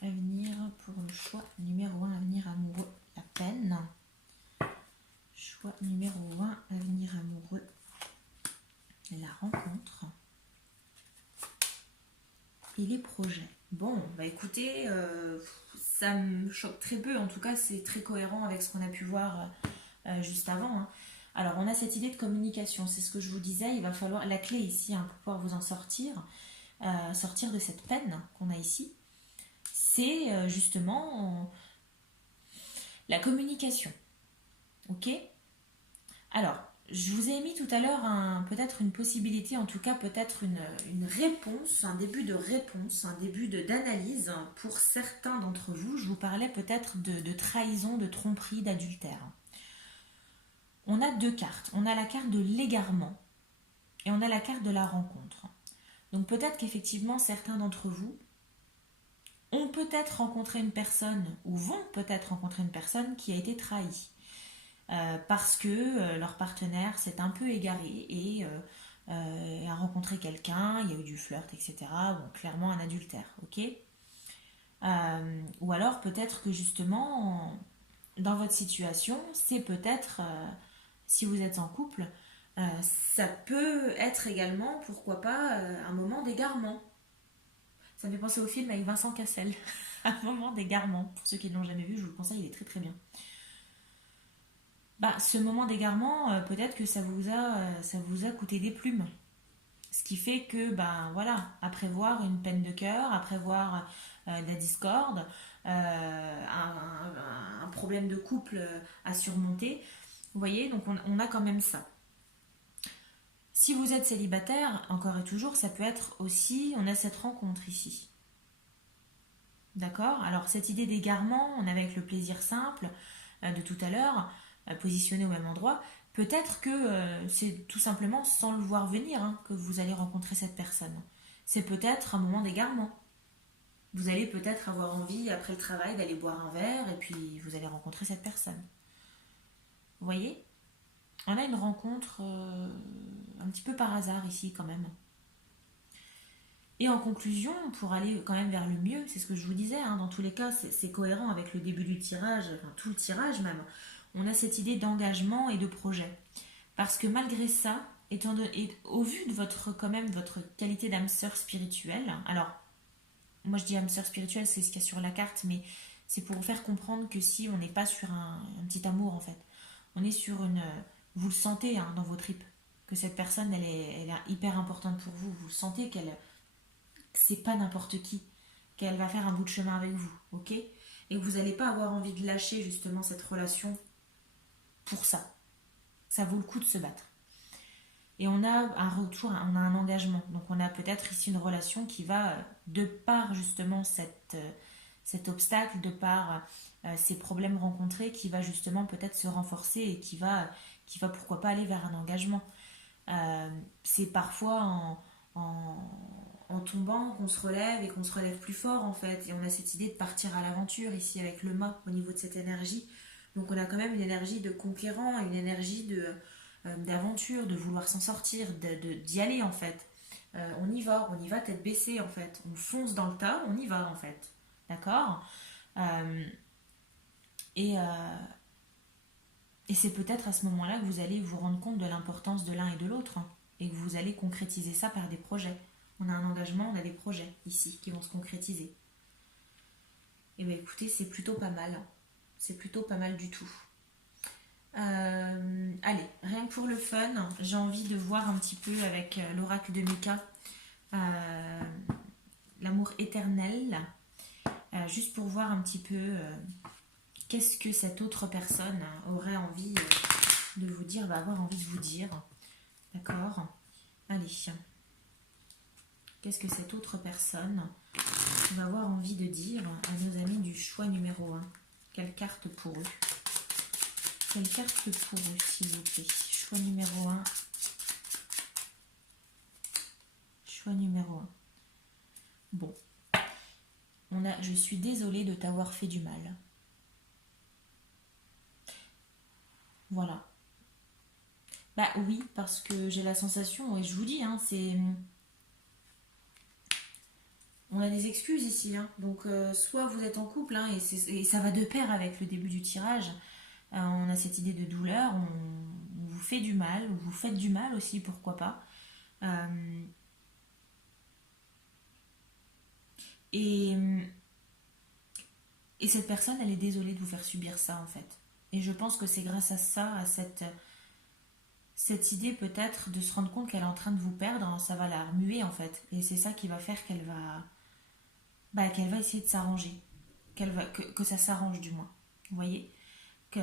Avenir pour le choix numéro 1, avenir amoureux, la peine. Choix numéro 1, avenir amoureux, la rencontre. Et les projets. Bon, bah écoutez, ça me choque très peu. En tout cas, c'est très cohérent avec ce qu'on a pu voir juste avant, hein. Alors, on a cette idée de communication. C'est ce que je vous disais. Il va falloir la clé ici, hein, pour pouvoir vous en sortir, sortir de cette peine qu'on a ici. C'est justement la communication. Ok? Alors, je vous ai mis tout à l'heure peut-être une possibilité, en tout cas peut-être une réponse, un début de réponse, un début d'analyse pour certains d'entre vous. Je vous parlais peut-être de trahison, de tromperie, d'adultère. On a 2 cartes. On a la carte de l'égarement et on a la carte de la rencontre. Donc peut-être qu'effectivement certains d'entre vous ont peut-être rencontré une personne ou vont peut-être rencontrer une personne qui a été trahie. Parce que leur partenaire s'est un peu égaré et a rencontré quelqu'un, il y a eu du flirt, etc. Bon, clairement un adultère, ok? Ou alors peut-être que justement, dans votre situation, c'est peut-être, si vous êtes en couple, ça peut être également, pourquoi pas, un moment d'égarement. Ça me fait penser au film avec Vincent Cassel, un moment d'égarement. Pour ceux qui ne l'ont jamais vu, je vous le conseille, il est très très bien. Bah, ce moment d'égarement, peut-être que ça vous a coûté des plumes. Ce qui fait que, ben voilà, à prévoir une peine de cœur, à prévoir de la discorde, un problème de couple à surmonter. Vous voyez, donc on a quand même ça. Si vous êtes célibataire, encore et toujours, ça peut être aussi, on a cette rencontre ici. D'accord? Alors cette idée d'égarement, on avait avec le plaisir simple de tout à l'heure, positionné au même endroit, peut-être que c'est tout simplement sans le voir venir, hein, que vous allez rencontrer cette personne. C'est peut-être un moment d'égarement. Vous allez peut-être avoir envie, après le travail, d'aller boire un verre et puis vous allez rencontrer cette personne. Vous voyez? On a une rencontre un petit peu par hasard ici quand même. Et en conclusion, pour aller quand même vers le mieux, c'est ce que je vous disais, hein, dans tous les cas, c'est cohérent avec le début du tirage, enfin tout le tirage même. On a cette idée d'engagement et de projet. Parce que malgré ça, au vu de votre, quand même, votre qualité d'âme sœur spirituelle, alors, moi je dis âme sœur spirituelle, c'est ce qu'il y a sur la carte, mais c'est pour vous faire comprendre que si on n'est pas sur un petit amour en fait, on est sur une... Vous le sentez, hein, dans vos tripes, que cette personne, elle est hyper importante pour vous. Vous sentez qu'elle... C'est pas n'importe qui, qu'elle va faire un bout de chemin avec vous, ok? Et que vous n'allez pas avoir envie de lâcher justement cette relation pour ça. Ça vaut le coup de se battre. et on a un retour, on a un engagement. Donc on a peut-être ici une relation qui va, de par justement cet obstacle, de par ces problèmes rencontrés, qui va justement peut-être se renforcer et qui va pourquoi pas aller vers un engagement. C'est parfois en tombant qu'on se relève et qu'on se relève plus fort en fait. Et on a cette idée de partir à l'aventure ici avec le mât au niveau de cette énergie. Donc on a quand même une énergie de conquérant, une énergie d'aventure, de vouloir s'en sortir, d'y aller en fait. On y va tête baissée en fait. On fonce dans le tas, on y va en fait. D'accord. Euh, et, et c'est peut-être à ce moment-là que vous allez vous rendre compte de l'importance de l'un et de l'autre, hein, et que vous allez concrétiser ça par des projets. On a un engagement, on a des projets ici qui vont se concrétiser. Et bien écoutez, c'est plutôt pas mal. C'est plutôt pas mal du tout. Allez, rien que pour le fun, j'ai envie de voir un petit peu avec l'oracle de Mika, euh, l'amour éternel, juste pour voir un petit peu qu'est-ce que cette autre personne aurait envie de vous dire, va avoir envie de vous dire. D'accord. Allez. Qu'est-ce que cette autre personne va avoir envie de dire à nos amis du choix numéro 1? Quelle carte pour eux? Quelle carte pour eux, s'il vous plaît? Choix numéro 1. Choix numéro 1. Bon. Je suis désolée de t'avoir fait du mal. Voilà. Bah oui, parce que j'ai la sensation, et je vous dis, hein, on a des excuses ici, hein. Donc soit vous êtes en couple, hein, et ça va de pair avec le début du tirage. On a cette idée de douleur, on vous fait du mal, ou vous faites du mal aussi, pourquoi pas. Euh, et, et cette personne, elle est désolée de vous faire subir ça, en fait. Et je pense que c'est grâce à ça, à cette idée peut-être de se rendre compte qu'elle est en train de vous perdre, ça va la remuer, en fait. Et c'est ça qui va faire qu'elle va essayer de s'arranger. Que ça s'arrange, du moins. Vous voyez que,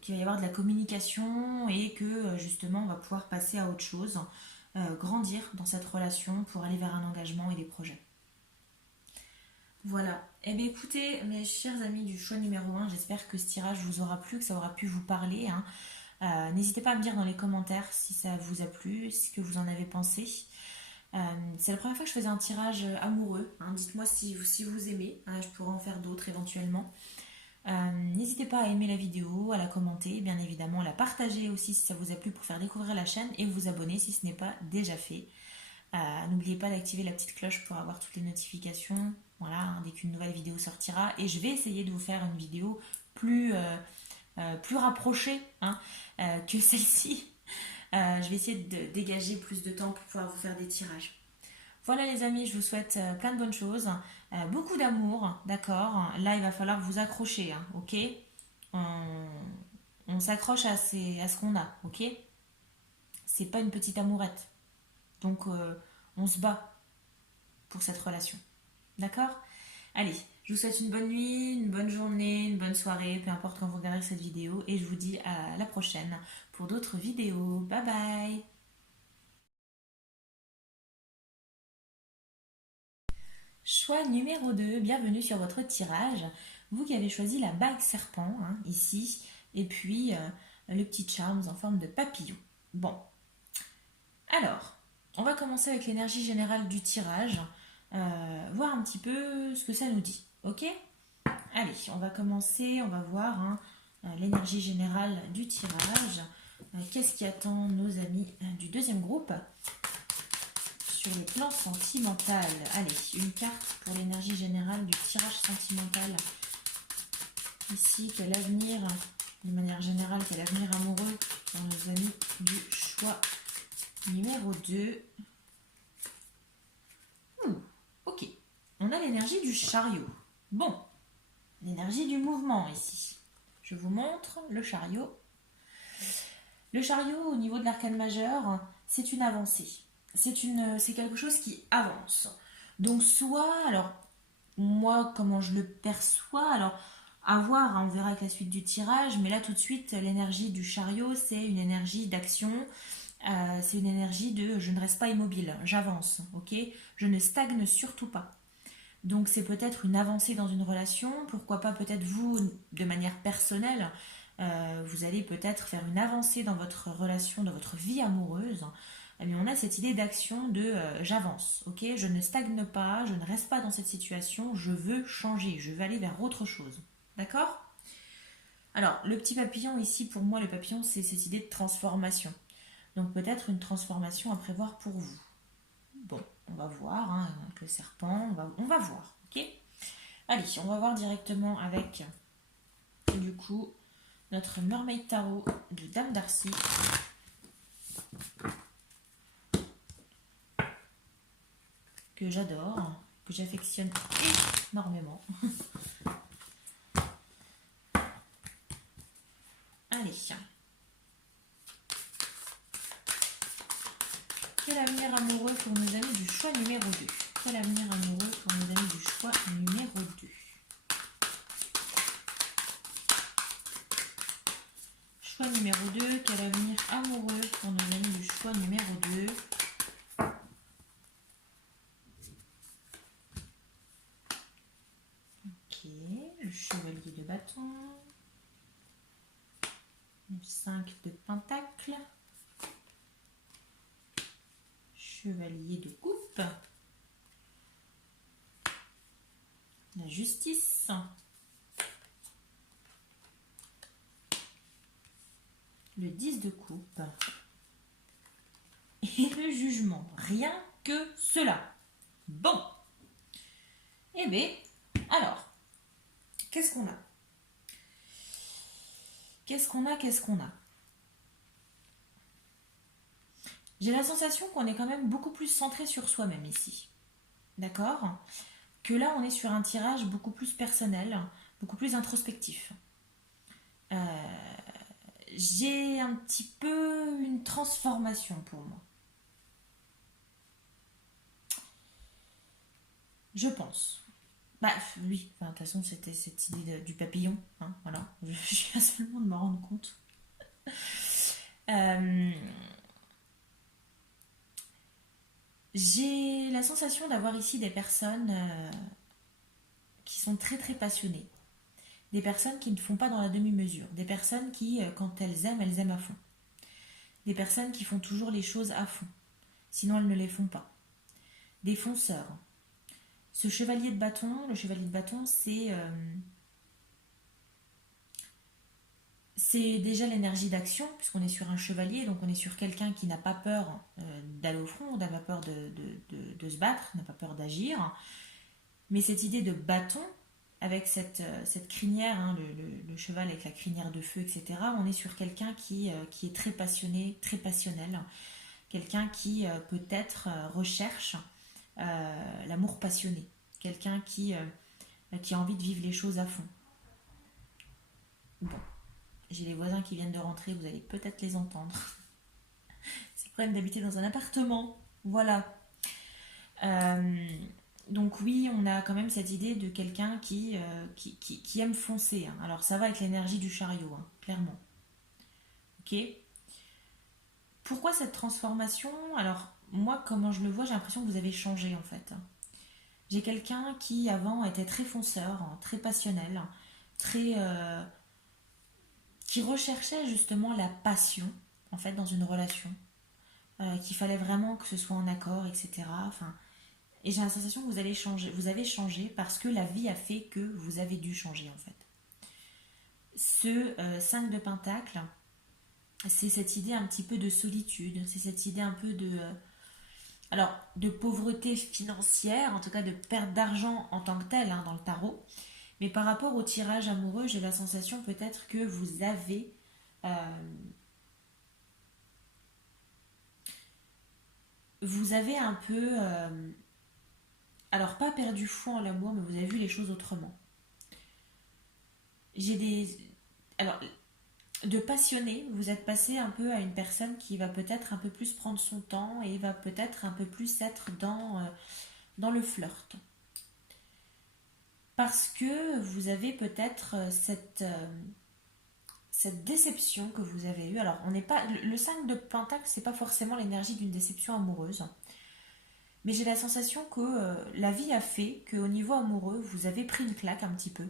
qu'il va y avoir de la communication et que justement on va pouvoir passer à autre chose, grandir dans cette relation pour aller vers un engagement et des projets. Voilà. Eh bien écoutez, mes chers amis du choix numéro 1, j'espère que ce tirage vous aura plu, que ça aura pu vous parler, hein. N'hésitez pas à me dire dans les commentaires si ça vous a plu, ce que vous en avez pensé. C'est la première fois que je faisais un tirage amoureux, hein. Dites-moi si vous aimez, hein, je pourrais en faire d'autres éventuellement. N'hésitez pas à aimer la vidéo, à la commenter, bien évidemment, à la partager aussi si ça vous a plu pour faire découvrir la chaîne et vous abonner si ce n'est pas déjà fait. N'oubliez pas d'activer la petite cloche pour avoir toutes les notifications, voilà, hein, dès qu'une nouvelle vidéo sortira. Et je vais essayer de vous faire une vidéo plus rapprochée, hein, que celle-ci. Je vais essayer de dégager plus de temps pour pouvoir vous faire des tirages. Voilà les amis, je vous souhaite plein de bonnes choses, beaucoup d'amour, d'accord. Là, il va falloir vous accrocher, hein, ok. On, on s'accroche à ce qu'on a, ok. C'est pas une petite amourette. Donc, on se bat pour cette relation, d'accord. Allez, je vous souhaite une bonne nuit, une bonne journée, une bonne soirée, peu importe quand vous regarderez cette vidéo. Et je vous dis à la prochaine pour d'autres vidéos. Bye bye. Choix numéro 2, bienvenue sur votre tirage. Vous qui avez choisi la bague serpent, hein, ici, et puis le petit charms en forme de papillon. Bon, alors, on va commencer avec l'énergie générale du tirage, voir un petit peu ce que ça nous dit, ok. Allez, on va commencer, on va voir, hein, l'énergie générale du tirage. Qu'est-ce qui attend nos amis du deuxième groupe sur le plan sentimental? Allez, une carte pour l'énergie générale du tirage sentimental. Ici, quel avenir, de manière générale, quel avenir amoureux pour nos amis du choix numéro 2. Ok, on a l'énergie du chariot. Bon, l'énergie du mouvement ici. Je vous montre le chariot. Le chariot, au niveau de l'arcane majeur, c'est une avancée. C'est quelque chose qui avance. Donc soit, alors moi comment je le perçois, alors à voir, hein, on verra avec la suite du tirage, mais là tout de suite l'énergie du chariot c'est une énergie d'action, C'est une énergie de je ne reste pas immobile, j'avance, ok? Je ne stagne surtout pas. Donc c'est peut-être une avancée dans une relation, pourquoi pas peut-être vous, de manière personnelle, vous allez peut-être faire une avancée dans votre relation, dans votre vie amoureuse. Mais on a cette idée d'action de j'avance, ok? Je ne stagne pas, je ne reste pas dans cette situation, je veux changer, je veux aller vers autre chose. D'accord? Alors, le petit papillon ici, pour moi, le papillon, c'est cette idée de transformation. Donc peut-être une transformation à prévoir pour vous. Bon, on va voir, hein, avec le serpent, on va voir, ok? Allez, on va voir directement avec, du coup, notre Mermaid Tarot de Dame Darcy. Que j'adore, que j'affectionne énormément. Allez. Quel avenir amoureux pour nos amis du choix numéro 2? Quel avenir amoureux pour nos amis du choix numéro 2? Choix numéro 2, quel avenir amoureux pour nos amis du choix numéro 2? Ok, le chevalier de bâton. Le 5 de pentacle. Chevalier de coupe. La justice. Le 10 de coupe. Et le jugement. Rien que cela. Bon. Eh bien, alors, qu'est-ce qu'on a? Qu'est-ce qu'on a? J'ai la sensation qu'on est quand même beaucoup plus centré sur soi-même ici. D'accord? Que là, on est sur un tirage beaucoup plus personnel, beaucoup plus introspectif. J'ai un petit peu une transformation pour moi. Je pense. Bah oui, de toute façon, c'était cette idée du papillon. Hein, voilà, je viens seulement de me rendre compte. J'ai la sensation d'avoir ici des personnes qui sont très très passionnées. Des personnes qui ne font pas dans la demi-mesure. Des personnes qui, quand elles aiment à fond. Des personnes qui font toujours les choses à fond. Sinon, elles ne les font pas. Des fonceurs. Ce chevalier de bâton, le chevalier de bâton, c'est déjà l'énergie d'action, puisqu'on est sur un chevalier, donc on est sur quelqu'un qui n'a pas peur d'aller au front, n'a pas peur de se battre, n'a pas peur d'agir. Mais cette idée de bâton, avec cette crinière, hein, le cheval avec la crinière de feu, etc., on est sur quelqu'un qui est très passionné, très passionnel, quelqu'un qui peut-être recherche l'amour passionné, quelqu'un qui a envie de vivre les choses à fond. Bon, j'ai les voisins qui viennent de rentrer, vous allez peut-être les entendre. C'est le problème d'habiter dans un appartement. Voilà. Donc oui, on a quand même cette idée de quelqu'un qui aime foncer. Hein. Alors ça va avec l'énergie du chariot, hein, clairement. Ok. Pourquoi cette transformation? Alors moi, comment je le vois, j'ai l'impression que vous avez changé en fait. J'ai quelqu'un qui avant était très fonceur, hein, très passionnel, très qui recherchait justement la passion en fait dans une relation, qu'il fallait vraiment que ce soit en accord, etc. Enfin, et j'ai la sensation que vous allez changer, vous avez changé parce que la vie a fait que vous avez dû changer en fait. Ce 5 de pentacle, c'est cette idée un petit peu de solitude, c'est cette idée un peu alors, de pauvreté financière, en tout cas de perte d'argent en tant que tel hein, dans le tarot. Mais par rapport au tirage amoureux, j'ai la sensation peut-être que vous avez un peu, alors pas perdu foi en l'amour, mais vous avez vu les choses autrement. J'ai des, alors de passionné, vous êtes passé un peu à une personne qui va peut-être un peu plus prendre son temps et va peut-être un peu plus être dans le flirt. Parce que vous avez peut-être cette déception que vous avez eue. Alors, on n'est pas le 5 de Pentacle, c'est pas forcément l'énergie d'une déception amoureuse, mais j'ai la sensation que la vie a fait qu'au niveau amoureux, vous avez pris une claque un petit peu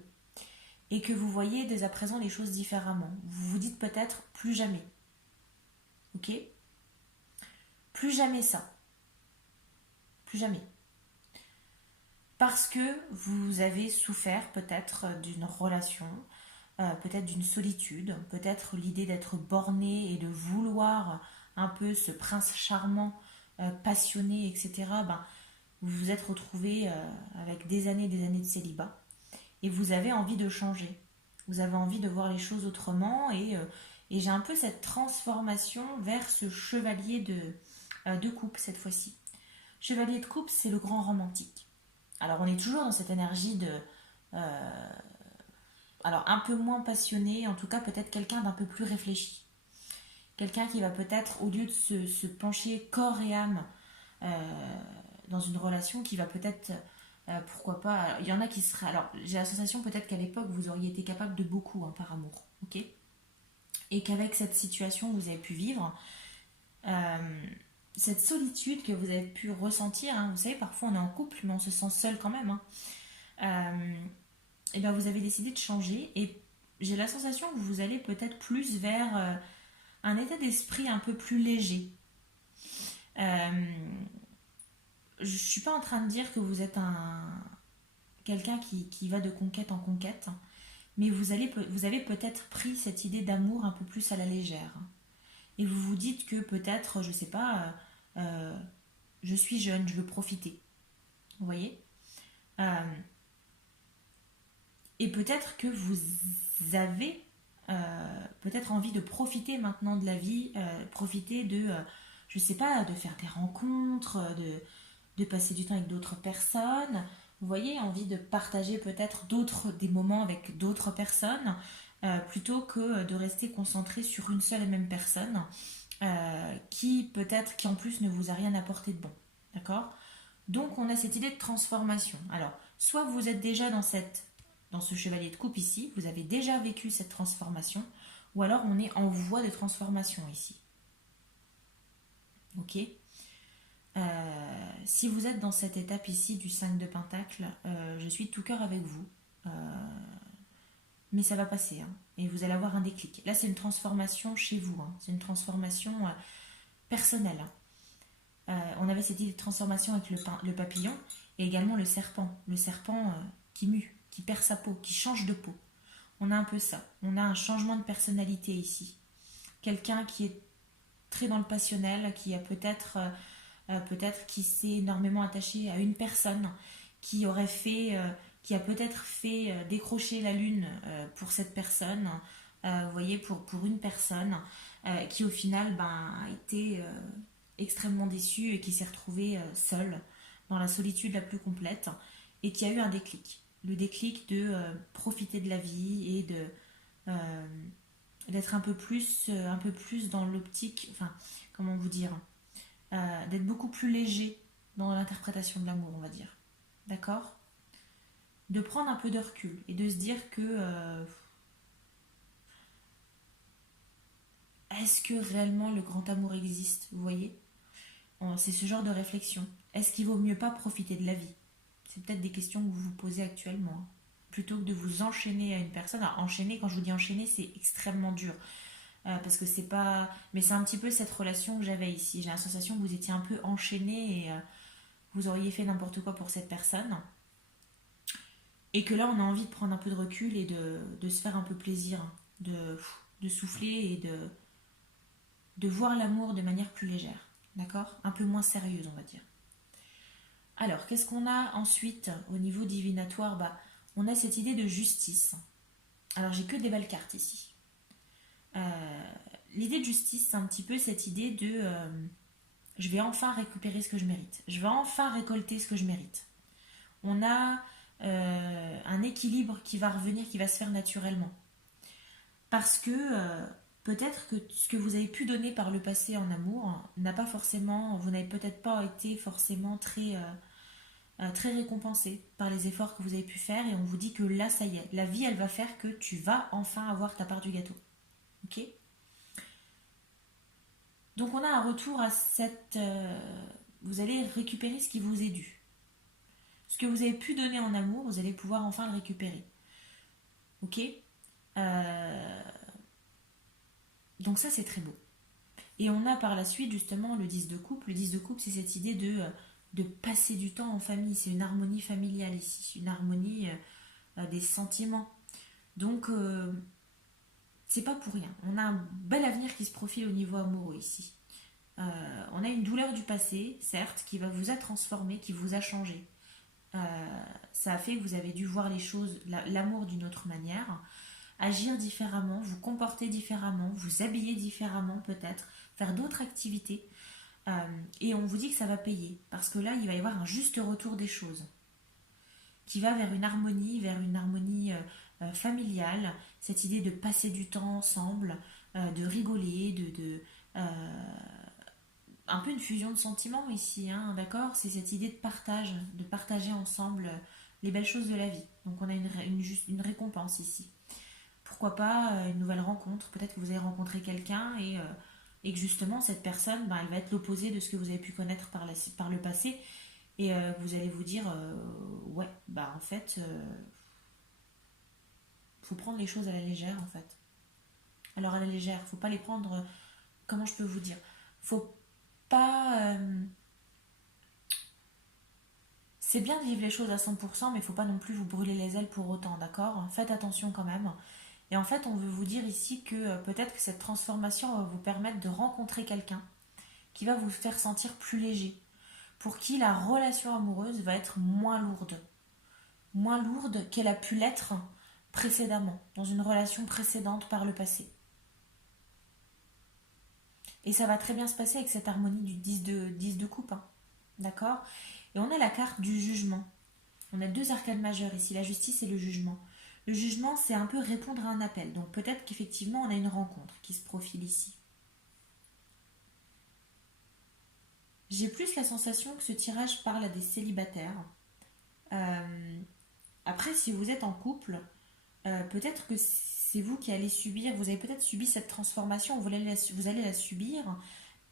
et que vous voyez dès à présent les choses différemment. Vous vous dites peut-être plus jamais, ok? Plus jamais ça, plus jamais. Parce que vous avez souffert peut-être d'une relation, peut-être d'une solitude, peut-être l'idée d'être borné et de vouloir un peu ce prince charmant, passionné, etc. Ben, vous vous êtes retrouvé avec des années de célibat et vous avez envie de changer. Vous avez envie de voir les choses autrement et j'ai un peu cette transformation vers ce chevalier de coupe cette fois-ci. Chevalier de coupe, c'est le grand romantique. Alors on est toujours dans cette énergie de... alors un peu moins passionné, en tout cas peut-être quelqu'un d'un peu plus réfléchi. Quelqu'un qui va peut-être, au lieu de se pencher corps et âme dans une relation, qui va peut-être, pourquoi pas, il y en a qui seraient... Alors j'ai la sensation peut-être qu'à l'époque vous auriez été capable de beaucoup hein, par amour, ok? Et qu'avec cette situation que vous avez pu vivre, euh, cette solitude que vous avez pu ressentir, hein, vous savez parfois on est en couple mais on se sent seul quand même, hein, euh, et bien vous avez décidé de changer et j'ai la sensation que vous allez peut-être plus vers un état d'esprit un peu plus léger. Euh, je ne suis pas en train de dire que vous êtes quelqu'un qui va de conquête en conquête, mais vous avez peut-être pris cette idée d'amour un peu plus à la légère. Et vous vous dites que peut-être, je ne sais pas, euh, je suis jeune, je veux profiter. Vous voyez? Euh, Et peut-être que vous avez peut-être envie de profiter maintenant de la vie, profiter de, je sais pas, de faire des rencontres, de passer du temps avec d'autres personnes. Vous voyez, envie de partager peut-être des moments avec d'autres personnes, plutôt que de rester concentré sur une seule et même personne, qui peut-être, qui en plus ne vous a rien apporté de bon. D'accord? Donc on a cette idée de transformation. Alors, soit vous êtes déjà dans ce chevalier de coupe ici, vous avez déjà vécu cette transformation, ou alors on est en voie de transformation ici. Ok. Si vous êtes dans cette étape ici du 5 de Pentacle, je suis de tout cœur avec vous. Mais ça va passer, hein, et vous allez avoir un déclic. Là, c'est une transformation chez vous, hein, c'est une transformation personnelle, hein. On avait cette idée de transformation avec le papillon et également le serpent. Le serpent qui mue, qui perd sa peau, qui change de peau. On a un peu ça. On a un changement de personnalité ici. Quelqu'un qui est très dans le passionnel, qui a peut-être qui s'est énormément attaché à une personne, qui aurait fait, qui a peut-être fait décrocher la lune pour cette personne. Vous voyez, pour une personne qui au final a été extrêmement déçu et qui s'est retrouvé seul dans la solitude la plus complète et qui a eu un déclic. Le déclic de profiter de la vie et euh, d'être un peu plus dans l'optique, enfin, comment vous dire, d'être beaucoup plus léger dans l'interprétation de l'amour, on va dire. D'accord? De prendre un peu de recul et de se dire que est-ce que réellement le grand amour existe, vous voyez? C'est ce genre de réflexion. Est-ce qu'il vaut mieux pas profiter de la vie? C'est peut-être des questions que vous vous posez actuellement, hein. Plutôt que de vous enchaîner à une personne. Alors, enchaîner, quand je vous dis enchaîner, c'est extrêmement dur. Parce que c'est pas. Mais c'est un petit peu cette relation que j'avais ici. J'ai la sensation que vous étiez un peu enchaîné et vous auriez fait n'importe quoi pour cette personne. Et que là, on a envie de prendre un peu de recul et de se faire un peu plaisir, hein. De souffler et de voir l'amour de manière plus légère. D'accord? Un peu moins sérieuse, on va dire. Alors, qu'est-ce qu'on a ensuite au niveau divinatoire? On a cette idée de justice. Alors, j'ai que des belles cartes ici. L'idée de justice, c'est un petit peu cette idée de je vais enfin récupérer ce que je mérite. Je vais enfin récolter ce que je mérite. On a un équilibre qui va revenir, qui va se faire naturellement. Parce que peut-être que ce que vous avez pu donner par le passé en amour n'a pas forcément, vous n'avez peut-être pas été forcément très récompensé par les efforts que vous avez pu faire et on vous dit que là, ça y est, la vie, elle va faire que tu vas enfin avoir ta part du gâteau. Ok? Donc on a un retour à cette... vous allez récupérer ce qui vous est dû. Ce que vous avez pu donner en amour, vous allez pouvoir enfin le récupérer. Ok? Euh, donc ça c'est très beau. Et on a par la suite justement le 10 de coupe. Le 10 de coupe, c'est cette idée de passer du temps en famille. C'est une harmonie familiale ici, une harmonie des sentiments. Donc c'est pas pour rien. On a un bel avenir qui se profile au niveau amoureux ici. On a une douleur du passé, certes, qui vous a transformé, qui vous a changé. Ça a fait que vous avez dû voir les choses, l'amour d'une autre manière, agir différemment, vous comporter différemment, vous habiller différemment peut-être, faire d'autres activités. Et on vous dit que ça va payer, parce que là, il va y avoir un juste retour des choses, qui va vers une harmonie familiale, cette idée de passer du temps ensemble, de rigoler, un peu une fusion de sentiments ici, hein, d'accord? C'est cette idée de partager ensemble les belles choses de la vie. Donc on a une récompense ici. Pourquoi pas une nouvelle rencontre? Peut-être que vous avez rencontré quelqu'un et que justement cette personne, ben, elle va être l'opposé de ce que vous avez pu connaître par le passé. Et vous allez vous dire, ouais, bah en fait, faut prendre les choses à la légère en fait. Alors à la légère, faut pas les prendre, comment je peux vous dire? Faut pas... c'est bien de vivre les choses à 100%, mais il faut pas non plus vous brûler les ailes pour autant, d'accord? Faites attention quand même. Et en fait, on veut vous dire ici que peut-être que cette transformation va vous permettre de rencontrer quelqu'un qui va vous faire sentir plus léger, pour qui la relation amoureuse va être moins lourde qu'elle a pu l'être précédemment, dans une relation précédente par le passé. Et ça va très bien se passer avec cette harmonie du 10 de coupe, hein. D'accord? Et on a la carte du jugement. On a deux arcanes majeures ici, la justice et le jugement. Le jugement, c'est un peu répondre à un appel. Donc peut-être qu'effectivement, on a une rencontre qui se profile ici. J'ai plus la sensation que ce tirage parle à des célibataires. Euh, Après, si vous êtes en couple, peut-être que c'est vous qui allez subir, vous avez peut-être subi cette transformation, vous allez la subir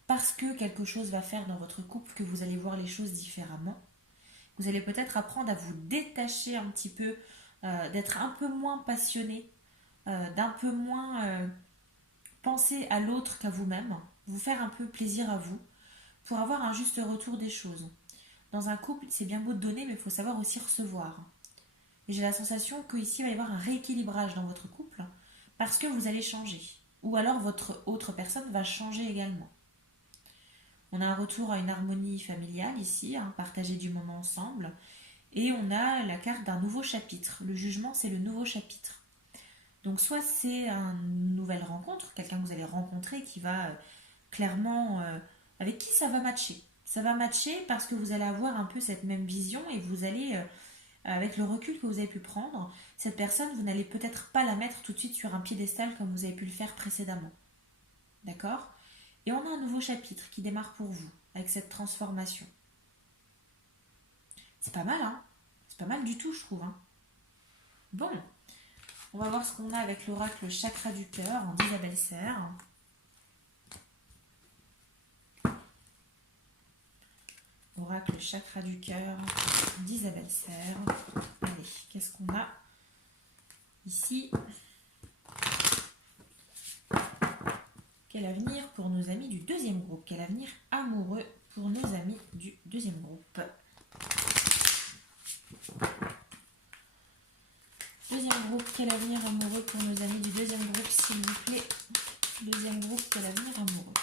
parce que quelque chose va faire dans votre couple que vous allez voir les choses différemment. Vous allez peut-être apprendre à vous détacher un petit peu, d'être un peu moins passionné, d'un peu moins penser à l'autre qu'à vous-même, vous faire un peu plaisir à vous, pour avoir un juste retour des choses. Dans un couple, c'est bien beau de donner, mais il faut savoir aussi recevoir. Et j'ai la sensation qu'ici, il va y avoir un rééquilibrage dans votre couple, parce que vous allez changer. Ou alors votre autre personne va changer également. On a un retour à une harmonie familiale ici, hein, partager du moment ensemble. Et on a la carte d'un nouveau chapitre. Le jugement, c'est le nouveau chapitre. Donc soit c'est une nouvelle rencontre, quelqu'un que vous allez rencontrer qui va clairement... avec qui ça va matcher. Ça va matcher parce que vous allez avoir un peu cette même vision et vous allez, avec le recul que vous avez pu prendre, cette personne, vous n'allez peut-être pas la mettre tout de suite sur un piédestal comme vous avez pu le faire précédemment. D'accord? Et on a un nouveau chapitre qui démarre pour vous, avec cette transformation. C'est pas mal, hein? C'est pas mal du tout, je trouve, hein? Bon, on va voir ce qu'on a avec l'oracle chakra du cœur d'Isabelle Serre. Oracle chakra du cœur d'Isabelle Serre. Allez, qu'est-ce qu'on a ici? Quel avenir pour nos amis du deuxième groupe? Quel avenir amoureux pour nos amis du deuxième groupe? Deuxième groupe, quel avenir amoureux pour nos amis du deuxième groupe, s'il vous plaît? Deuxième groupe, quel avenir amoureux?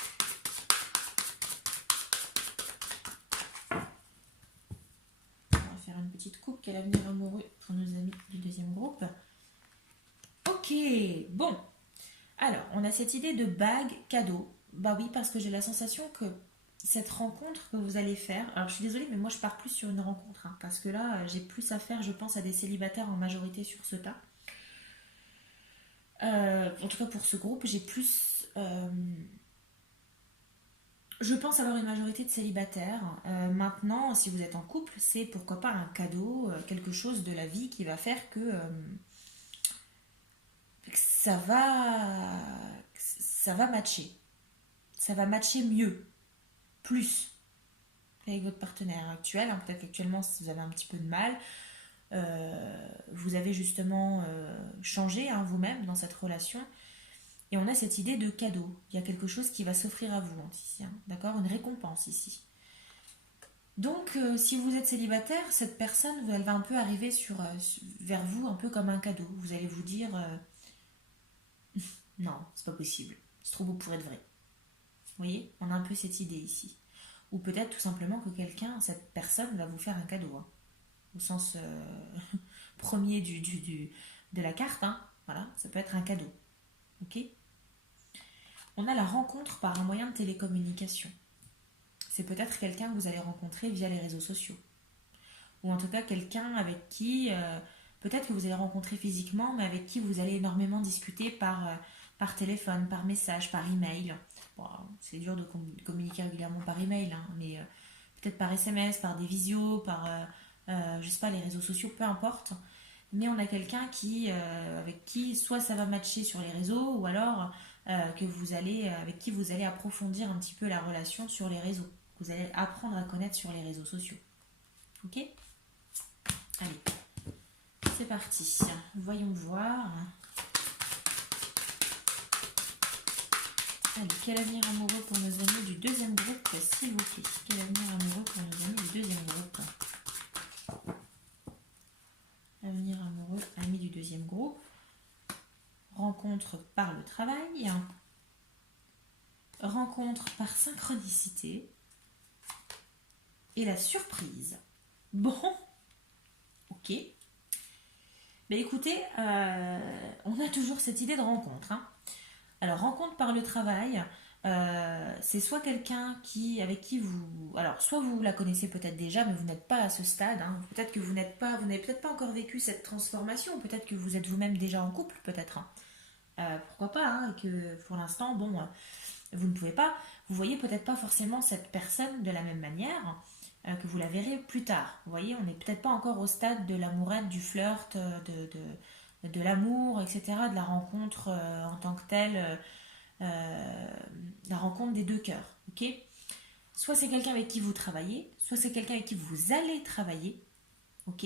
On va faire une petite coupe. Quel avenir amoureux pour nos amis du deuxième groupe? Ok, bon. Alors, on a cette idée de bague cadeau. Bah oui, parce que j'ai la sensation que cette rencontre que vous allez faire... Alors, je suis désolée, mais moi, je pars plus sur une rencontre. Hein, parce que là, j'ai plus à faire, je pense, à des célibataires en majorité sur ce tas. En tout cas, pour ce groupe, j'ai plus... je pense avoir une majorité de célibataires. Maintenant, si vous êtes en couple, c'est pourquoi pas un cadeau, quelque chose de la vie qui va faire que... ça va matcher. Ça va matcher mieux, plus avec votre partenaire actuel, hein. Peut-être qu'actuellement vous avez un petit peu de mal. Vous avez justement changé, hein, vous-même dans cette relation. Et on a cette idée de cadeau. Il y a quelque chose qui va s'offrir à vous, hein, ici, hein. D'accord? Une récompense ici. Donc, si vous êtes célibataire, cette personne, elle va un peu arriver vers vous un peu comme un cadeau. Vous allez vous dire, non, c'est pas possible. C'est trop beau pour être vrai. Vous voyez? On a un peu cette idée ici. Ou peut-être tout simplement que cette personne va vous faire un cadeau, hein, au sens premier de la carte, hein. Voilà, ça peut être un cadeau. Ok? On a la rencontre par un moyen de télécommunication. C'est peut-être quelqu'un que vous allez rencontrer via les réseaux sociaux. Ou en tout cas quelqu'un avec qui, peut-être que vous allez rencontrer physiquement, mais avec qui vous allez énormément discuter par téléphone, par message, par email. Bon, c'est dur de communiquer régulièrement par email, hein, mais peut-être par SMS, par des visios, je sais pas, les réseaux sociaux, peu importe. Mais on a quelqu'un avec qui soit ça va matcher sur les réseaux, ou alors avec qui vous allez approfondir un petit peu la relation sur les réseaux. Vous allez apprendre à connaître sur les réseaux sociaux. Ok? Allez, c'est parti. Voyons voir. Allez, quel avenir amoureux pour nos amis du deuxième groupe, s'il vous plaît? Quel avenir amoureux pour nos amis du deuxième groupe? Avenir amoureux, amis du deuxième groupe. Rencontre par le travail. Rencontre par synchronicité. Et la surprise. Bon, ok. Mais écoutez, on a toujours cette idée de rencontre, hein. Alors, rencontre par le travail, c'est soit quelqu'un avec qui vous... Alors, soit vous la connaissez peut-être déjà, mais vous n'êtes pas à ce stade, hein. Peut-être que vous n'avez peut-être pas encore vécu cette transformation. Peut-être que vous êtes vous-même déjà en couple, peut-être, hein. Pourquoi pas, hein, et que pour l'instant, bon, vous ne pouvez pas. Vous voyez peut-être pas forcément cette personne de la même manière que vous la verrez plus tard. Vous voyez, on n'est peut-être pas encore au stade de l'amourette, du flirt, de l'amour, etc., de la rencontre en tant que telle, la rencontre des deux cœurs. Ok? Soit c'est quelqu'un avec qui vous travaillez, soit c'est quelqu'un avec qui vous allez travailler. Ok?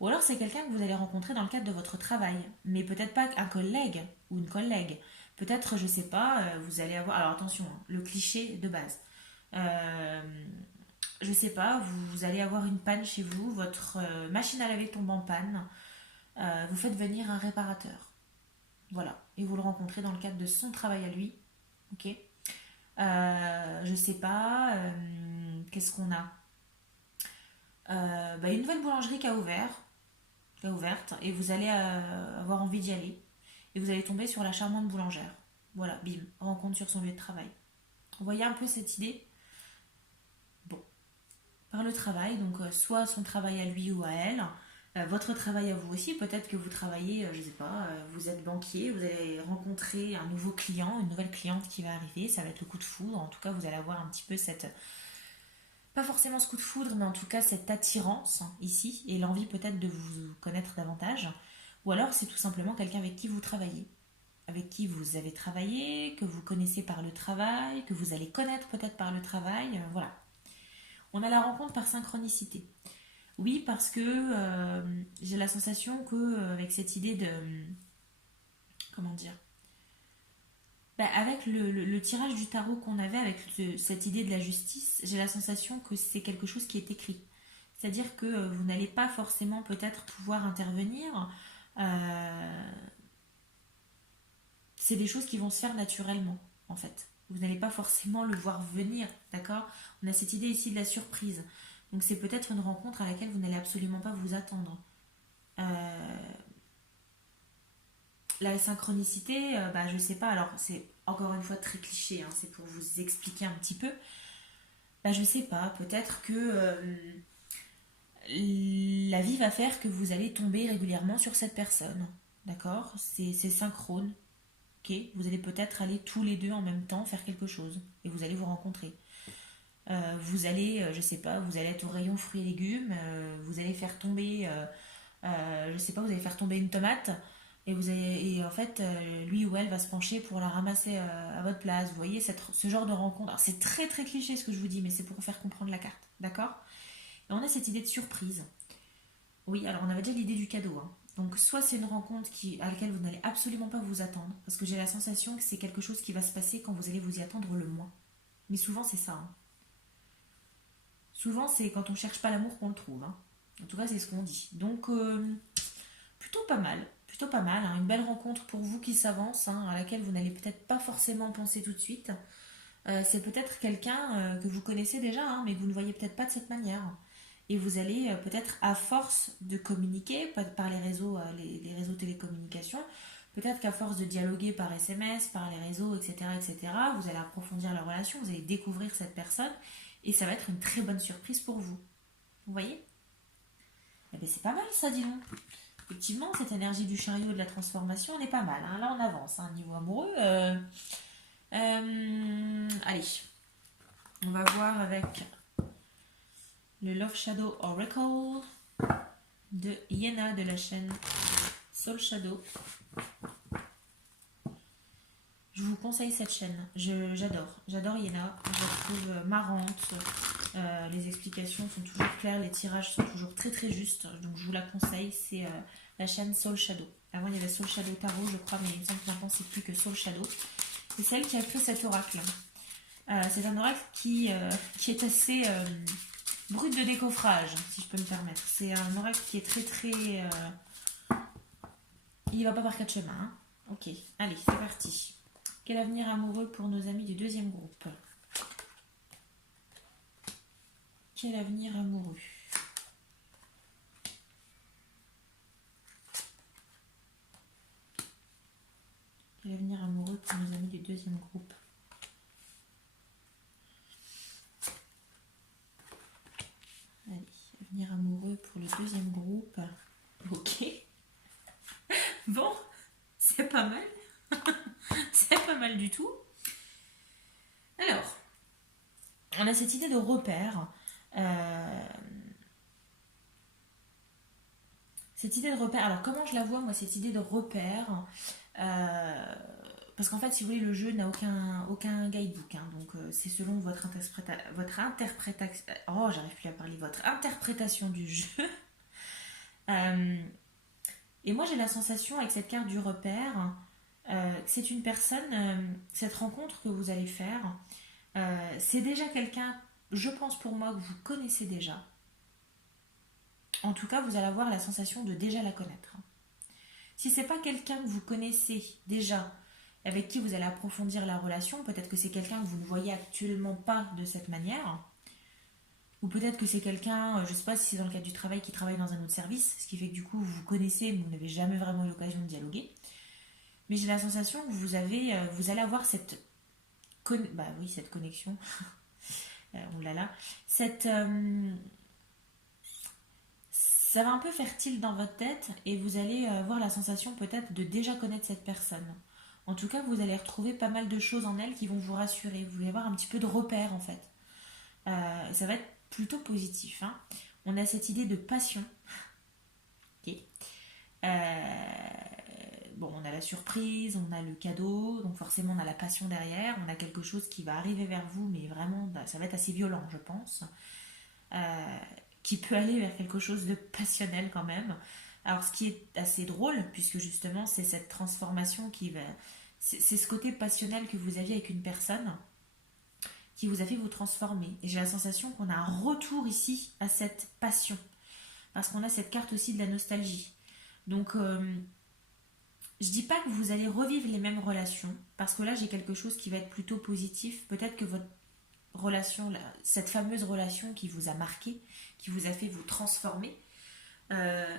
Ou alors c'est quelqu'un que vous allez rencontrer dans le cadre de votre travail, mais peut-être pas un collègue ou une collègue. Peut-être, je sais pas, vous allez avoir... Alors attention, hein, le cliché de base. Euh, je sais pas, vous allez avoir une panne chez vous, votre machine à laver tombe en panne, vous faites venir un réparateur. Voilà. Et vous le rencontrez dans le cadre de son travail à lui. Ok. Je sais pas, qu'est-ce qu'on a? Une nouvelle boulangerie qui a ouverte, et vous allez avoir envie d'y aller. Et vous allez tomber sur la charmante boulangère. Voilà, bim, rencontre sur son lieu de travail. Vous voyez un peu cette idée? Bon, par le travail, donc soit son travail à lui ou à elle, votre travail à vous aussi, peut-être que vous travaillez, je sais pas, vous êtes banquier, vous allez rencontrer un nouveau client, une nouvelle cliente qui va arriver, ça va être le coup de foudre, en tout cas vous allez avoir un petit peu pas forcément ce coup de foudre, mais en tout cas cette attirance, hein, ici, et l'envie peut-être de vous connaître davantage, ou alors c'est tout simplement quelqu'un avec qui vous travaillez, avec qui vous avez travaillé, que vous connaissez par le travail, que vous allez connaître peut-être par le travail, voilà. On a la rencontre par synchronicité. Oui, parce que j'ai la sensation que avec cette idée de... Comment dire? Avec le tirage du tarot qu'on avait, avec cette idée de la justice, j'ai la sensation que c'est quelque chose qui est écrit. C'est-à-dire que vous n'allez pas forcément peut-être pouvoir intervenir. Euh, c'est des choses qui vont se faire naturellement, en fait. Vous n'allez pas forcément le voir venir, d'accord? On a cette idée ici de la surprise. Donc c'est peut-être une rencontre à laquelle vous n'allez absolument pas vous attendre. Euh, la synchronicité, je sais pas, alors c'est encore une fois très cliché, hein, c'est pour vous expliquer un petit peu. Je sais pas, peut-être que la vie va faire que vous allez tomber régulièrement sur cette personne, d'accord? C'est synchrone, ok? Vous allez peut-être aller tous les deux en même temps faire quelque chose et vous allez vous rencontrer. Vous allez, je sais pas, vous allez être au rayon fruits et légumes, vous allez faire tomber, je sais pas, vous allez faire tomber une tomate. Et en fait, lui ou elle va se pencher pour la ramasser à votre place. Vous voyez, ce genre de rencontre. Alors, c'est très très cliché ce que je vous dis, mais c'est pour vous faire comprendre la carte. D'accord? Et on a cette idée de surprise. Oui, alors on avait déjà l'idée du cadeau, hein. Donc soit c'est une rencontre à laquelle vous n'allez absolument pas vous attendre, parce que j'ai la sensation que c'est quelque chose qui va se passer quand vous allez vous y attendre le moins. Mais souvent c'est ça, hein. Souvent c'est quand on cherche pas l'amour qu'on le trouve, hein. En tout cas c'est ce qu'on dit. Donc plutôt pas mal, hein. Une belle rencontre pour vous qui s'avance, hein, à laquelle vous n'allez peut-être pas forcément penser tout de suite. C'est peut-être quelqu'un que vous connaissez déjà, hein, mais que vous ne voyez peut-être pas de cette manière. Et vous allez peut-être, à force de communiquer par les réseaux, les réseaux télécommunications, peut-être qu'à force de dialoguer par SMS, par les réseaux, etc., etc., vous allez approfondir la relation, vous allez découvrir cette personne, et ça va être une très bonne surprise pour vous. Vous voyez? Eh bien, c'est pas mal ça, dis donc. Effectivement, cette énergie du chariot de la transformation, on est pas mal, hein. Là, on avance, hein, niveau amoureux. Allez, on va voir avec le Love Shadow Oracle de Yena de la chaîne Soul Shadow. Je vous conseille cette chaîne. J'adore Yena. Je la trouve marrante. Les explications sont toujours claires, les tirages sont toujours très très justes. Donc je vous la conseille. C'est la chaîne Soul Shadow. Avant il y avait Soul Shadow Tarot, je crois, mais il me semble que maintenant c'est plus que Soul Shadow. C'est celle qui a créé cet oracle. C'est un oracle qui est assez brut de décoffrage, si je peux me permettre. C'est un oracle qui est très très... Il va pas par quatre chemins, hein. Ok, allez, c'est parti. Quel avenir amoureux pour nos amis du deuxième groupe? Quel avenir amoureux? Quel avenir amoureux pour nos amis du deuxième groupe? Allez, avenir amoureux pour le deuxième groupe. Ok. Bon, c'est pas mal. C'est pas mal du tout. Alors, on a cette idée de repère. Cette idée de repère, alors comment je la vois moi, cette idée de repère? Parce qu'en fait, si vous voulez, le jeu n'a aucun guidebook, hein. Donc c'est selon votre interprétation. Oh, j'arrive plus à parler. Votre interprétation du jeu. Et moi, j'ai la sensation avec cette carte du repère, que c'est une personne, cette rencontre que vous allez faire, c'est déjà quelqu'un, je pense pour moi, que vous connaissez déjà. En tout cas, vous allez avoir la sensation de déjà la connaître. Si c'est pas quelqu'un que vous connaissez déjà, avec qui vous allez approfondir la relation, peut-être que c'est quelqu'un que vous ne voyez actuellement pas de cette manière, ou peut-être que c'est quelqu'un, je ne sais pas si c'est dans le cadre du travail, qui travaille dans un autre service, ce qui fait que du coup vous vous connaissez, mais vous n'avez jamais vraiment eu l'occasion de dialoguer. Mais j'ai la sensation que vous allez avoir cette connexion, oh là là, ça va un peu faire tilt dans votre tête et vous allez avoir la sensation peut-être de déjà connaître cette personne. En tout cas, vous allez retrouver pas mal de choses en elle qui vont vous rassurer. Vous allez avoir un petit peu de repères en fait. Ça va être plutôt positif, hein. On a cette idée de passion. Ok. Bon, on a la surprise, on a le cadeau, donc forcément on a la passion derrière. On a quelque chose qui va arriver vers vous, mais vraiment, ça va être assez violent, je pense. Qui peut aller vers quelque chose de passionnel quand même. Alors ce qui est assez drôle, puisque justement c'est cette transformation qui va... C'est ce côté passionnel que vous aviez avec une personne qui vous a fait vous transformer. Et j'ai la sensation qu'on a un retour ici à cette passion. Parce qu'on a cette carte aussi de la nostalgie. Donc je dis pas que vous allez revivre les mêmes relations, parce que là j'ai quelque chose qui va être plutôt positif. Peut-être que votre relation, cette fameuse relation qui vous a marqué, qui vous a fait vous transformer,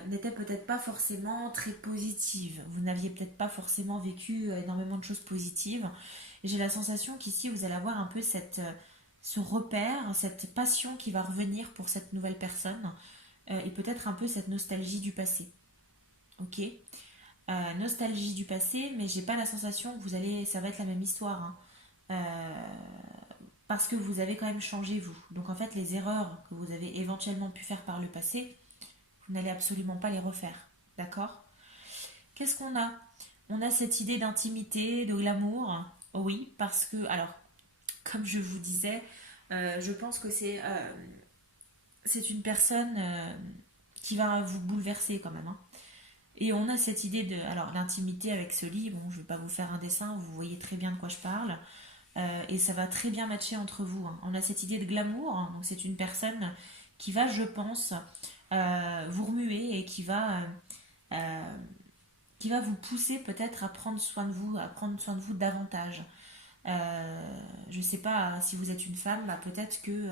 n'était peut-être pas forcément très positive. Vous n'aviez peut-être pas forcément vécu énormément de choses positives. Et j'ai la sensation qu'ici, vous allez avoir un peu ce repère, cette passion qui va revenir pour cette nouvelle personne, et peut-être un peu cette nostalgie du passé. Ok. Nostalgie du passé, mais j'ai pas la sensation que ça va être la même histoire, hein. Parce que vous avez quand même changé vous. Donc en fait, les erreurs que vous avez éventuellement pu faire par le passé, vous n'allez absolument pas les refaire. D'accord? Qu'est-ce qu'on a? On a cette idée d'intimité, de glamour. Oui, parce que, alors, comme je vous disais, je pense que c'est une personne qui va vous bouleverser quand même, hein. Et on a cette idée de... Alors, l'intimité avec ce lit, bon, je ne vais pas vous faire un dessin, vous voyez très bien de quoi je parle. Et ça va très bien matcher entre vous, hein. On a cette idée de glamour, hein. Donc c'est une personne qui va, je pense, vous remuer et euh, qui va vous pousser peut-être à prendre soin de vous, à prendre soin de vous davantage. Je ne sais pas si vous êtes une femme, bah, peut-être que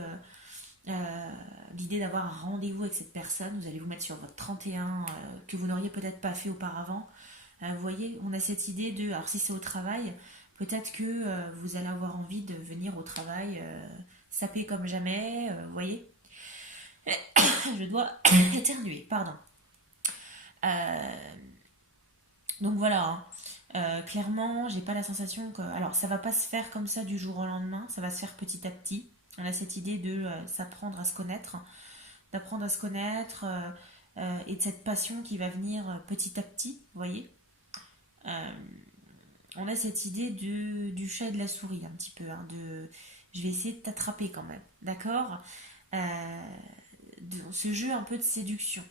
l'idée d'avoir un rendez-vous avec cette personne, vous allez vous mettre sur votre 31 que vous n'auriez peut-être pas fait auparavant. Vous voyez, on a cette idée de, alors si c'est au travail, peut-être que vous allez avoir envie de venir au travail saper comme jamais, vous voyez. Je dois éternuer, pardon. Euh, donc voilà, hein. Clairement, j'ai pas la sensation que. Alors, ça va pas se faire comme ça du jour au lendemain, ça va se faire petit à petit. On a cette idée de s'apprendre à se connaître, d'apprendre à se connaître et de cette passion qui va venir petit à petit, vous voyez. Euh, on a cette idée du chat et de la souris, un petit peu, hein, de je vais essayer de t'attraper quand même, d'accord. Ce jeu un peu de séduction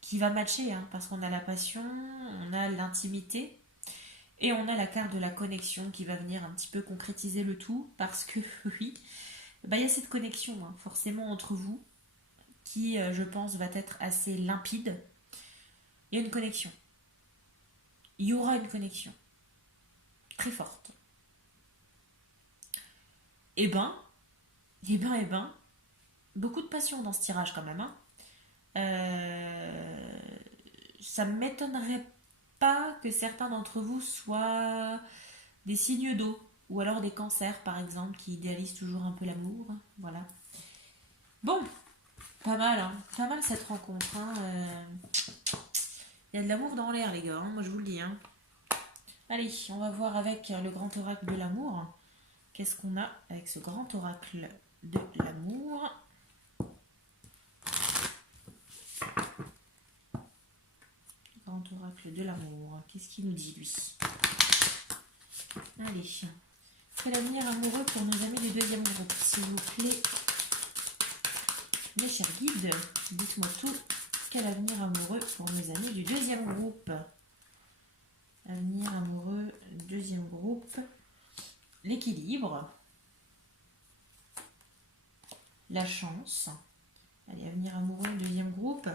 qui va matcher, hein, parce qu'on a la passion, on a l'intimité, et on a la carte de la connexion qui va venir un petit peu concrétiser le tout, parce que oui, bah, il y a cette connexion hein, forcément entre vous, qui je pense va être assez limpide. Il y a une connexion. Il y aura une connexion très forte. Et ben, et ben, beaucoup de passion dans ce tirage quand même, hein. Euh, Ça m'étonnerait pas que certains d'entre vous soient des signes d'eau, ou alors des cancers par exemple, qui idéalisent toujours un peu l'amour. Voilà. Bon, pas mal, hein. Pas mal cette rencontre, hein. Il y a de l'amour dans l'air, les gars, hein, moi je vous le dis, hein. Allez, on va voir avec le grand oracle de l'amour. Qu'est-ce qu'on a avec ce grand oracle de l'amour? Grand oracle de l'amour. Qu'est-ce qu'il nous dit, lui? Allez. Quel avenir amoureux pour nos amis du deuxième groupe, s'il vous plaît? Mes chers guides, dites-moi tout. Quel avenir amoureux pour nos amis du deuxième groupe? Avenir amoureux, deuxième groupe. L'équilibre. La chance. Allez, avenir amoureux, deuxième groupe.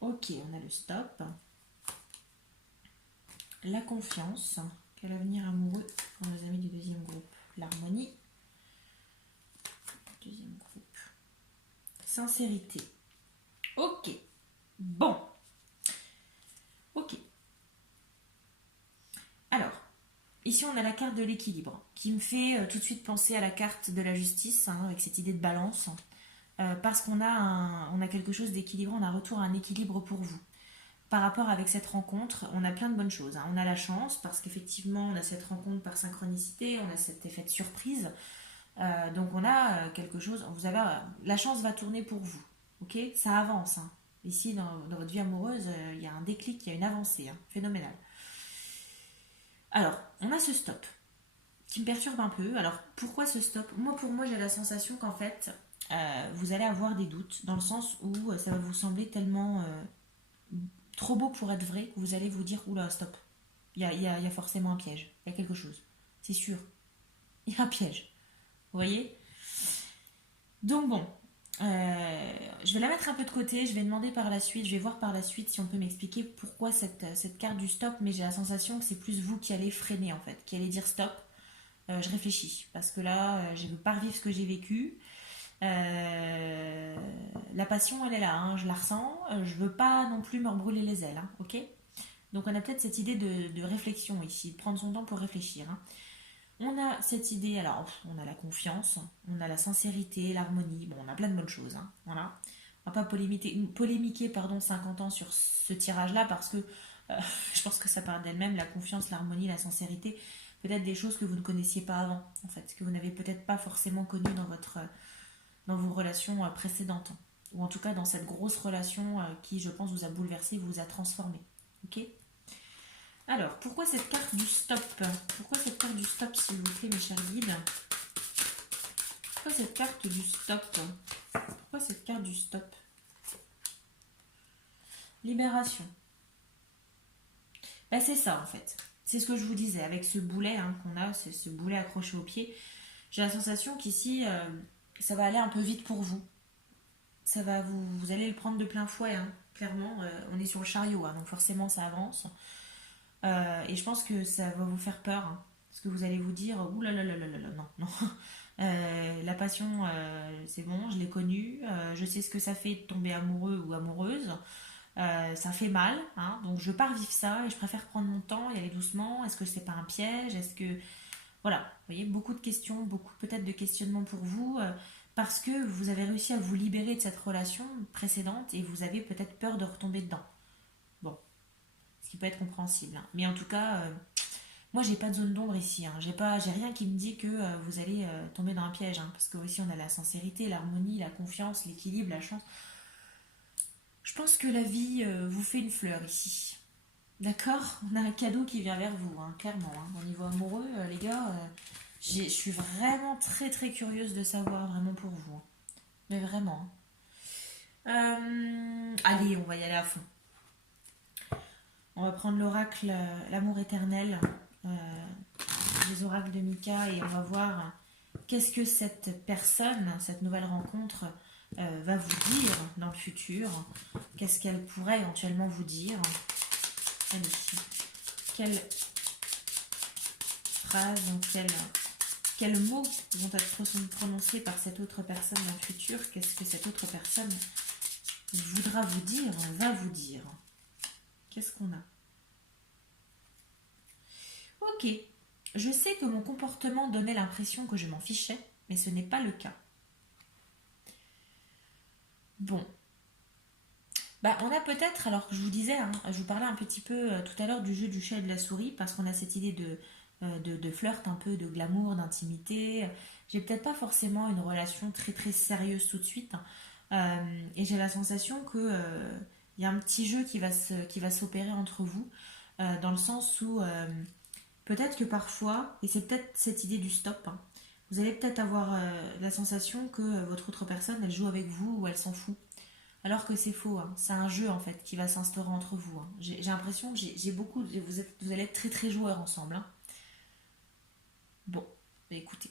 Ok, on a le stop. La confiance. Quel avenir amoureux pour nos amis du deuxième groupe? L'harmonie. Deuxième groupe. Sincérité. Ok. Bon. Ok. Alors, ici on a la carte de l'équilibre qui me fait tout de suite penser à la carte de la justice, hein, avec cette idée de balance. Parce on a quelque chose d'équilibré, on a un retour à un équilibre pour vous. Par rapport avec cette rencontre, on a plein de bonnes choses, hein. On a la chance parce qu'effectivement on a cette rencontre par synchronicité, on a cet effet de surprise. Donc on a quelque chose, la chance va tourner pour vous, ok. Ça avance, hein. Ici dans votre vie amoureuse, il y a un déclic, il y a une avancée, hein, phénoménale. Alors, on a ce stop qui me perturbe un peu. Alors, pourquoi ce stop? Pour moi, j'ai la sensation qu'en fait, vous allez avoir des doutes, dans le sens où ça va vous sembler tellement trop beau pour être vrai que vous allez vous dire, oula, stop, il y a forcément un piège, il y a quelque chose, c'est sûr, il y a un piège, vous voyez. Donc bon, je vais la mettre un peu de côté, je vais demander par la suite, je vais voir par la suite si on peut m'expliquer pourquoi cette carte du stop, mais j'ai la sensation que c'est plus vous qui allez freiner en fait, qui allez dire stop. Je réfléchis, parce que là, je ne veux pas revivre ce que j'ai vécu. La passion, elle est là, hein, je la ressens. Je veux pas non plus me brûler les ailes, hein, ok. Donc on a peut-être cette idée de réflexion ici, de prendre son temps pour réfléchir, hein. On a cette idée, alors on a la confiance, on a la sincérité, l'harmonie, bon on a plein de bonnes choses, hein, voilà. On va pas polémiquer 50 ans sur ce tirage-là parce que je pense que ça parle d'elle-même, la confiance, l'harmonie, la sincérité, peut-être des choses que vous ne connaissiez pas avant, en fait, que vous n'avez peut-être pas forcément connues dans vos relations précédentes, ou en tout cas dans cette grosse relation qui, je pense, vous a bouleversé, vous a transformé, ok. ok? Alors, pourquoi cette carte du stop? Pourquoi cette carte du stop, s'il vous plaît, mes chers guides? Pourquoi cette carte du stop? Pourquoi cette carte du stop? Libération. Ben, c'est ça, en fait. C'est ce que je vous disais, avec ce boulet qu'on a, ce boulet accroché au pied. J'ai la sensation qu'ici, ça va aller un peu vite pour vous. Ça va vous allez le prendre de plein fouet, clairement. On est sur le chariot, donc forcément ça avance. Et je pense que ça va vous faire peur, parce que vous allez vous dire, ouh là là là là là là, non, non. La passion, c'est bon, je l'ai connue, je sais ce que ça fait de tomber amoureux ou amoureuse. Ça fait mal, donc je veux pas revivre ça et je préfère prendre mon temps et aller doucement. Est-ce que c'est pas un piège? Est-ce que voilà, vous voyez, beaucoup de questions, beaucoup peut-être de questionnements pour vous, parce que vous avez réussi à vous libérer de cette relation précédente et vous avez peut-être peur de retomber dedans. Bon, ce qui peut être compréhensible, mais en tout cas, moi j'ai pas de zone d'ombre ici, j'ai rien qui me dit que vous allez tomber dans un piège, parce que aussi on a la sincérité, l'harmonie, la confiance, l'équilibre, la chance. Je pense que la vie vous fait une fleur ici. D'accord? On a un cadeau qui vient vers vous, clairement. Au niveau amoureux, les gars, je suis vraiment très très curieuse de savoir vraiment pour vous. Mais vraiment. Allez, on va y aller à fond. On va prendre l'oracle, l'amour éternel, les oracles de Mika, et on va voir qu'est-ce que cette personne, cette nouvelle rencontre, va vous dire dans le futur. Qu'est-ce qu'elle pourrait éventuellement vous dire. Allez, quelles phrases, quels mots vont être prononcés par cette autre personne dans le futur? Qu'est-ce que cette autre personne voudra vous dire, va vous dire? Qu'est-ce qu'on a? Ok, je sais que mon comportement donnait l'impression que je m'en fichais, mais ce n'est pas le cas. Bon. Bah, on a peut-être, alors que je vous disais, je vous parlais un petit peu tout à l'heure du jeu du chat et de la souris, parce qu'on a cette idée de flirt un peu, de glamour, d'intimité. J'ai peut-être pas forcément une relation très très sérieuse tout de suite, et j'ai la sensation que y a un petit jeu qui va s'opérer entre vous, dans le sens où peut-être que parfois, et c'est peut-être cette idée du stop, vous allez peut-être avoir la sensation que votre autre personne, elle joue avec vous ou elle s'en fout. Alors que c'est faux, c'est un jeu en fait qui va s'instaurer entre vous. J'ai l'impression que j'ai beaucoup, vous allez être très très joueurs ensemble. Bon, bah écoutez,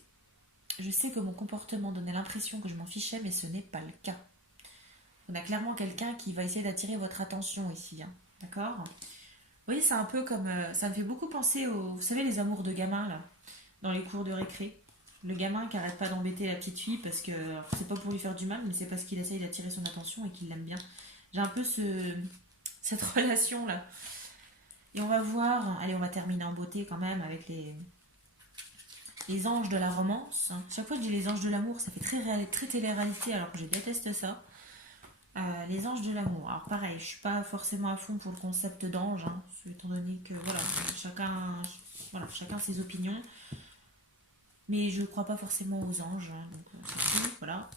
je sais que mon comportement donnait l'impression que je m'en fichais, mais ce n'est pas le cas. On a clairement quelqu'un qui va essayer d'attirer votre attention ici, d'accord? Vous voyez, c'est un peu comme, ça me fait beaucoup penser aux, vous savez, les amours de gamins là, dans les cours de récré. Le gamin qui arrête pas d'embêter la petite fille parce que c'est pas pour lui faire du mal, mais c'est parce qu'il essaye d'attirer son attention et qu'il l'aime bien. J'ai un peu cette relation là. Et on va voir, allez, on va terminer en beauté quand même avec les anges de la romance. Chaque fois que je dis les anges de l'amour, ça fait très télé-réalité alors que je déteste ça. Les anges de l'amour. Alors pareil, je suis pas forcément à fond pour le concept d'ange, étant donné que voilà, chacun ses opinions. Mais je ne crois pas forcément aux anges, donc c'est tout, voilà.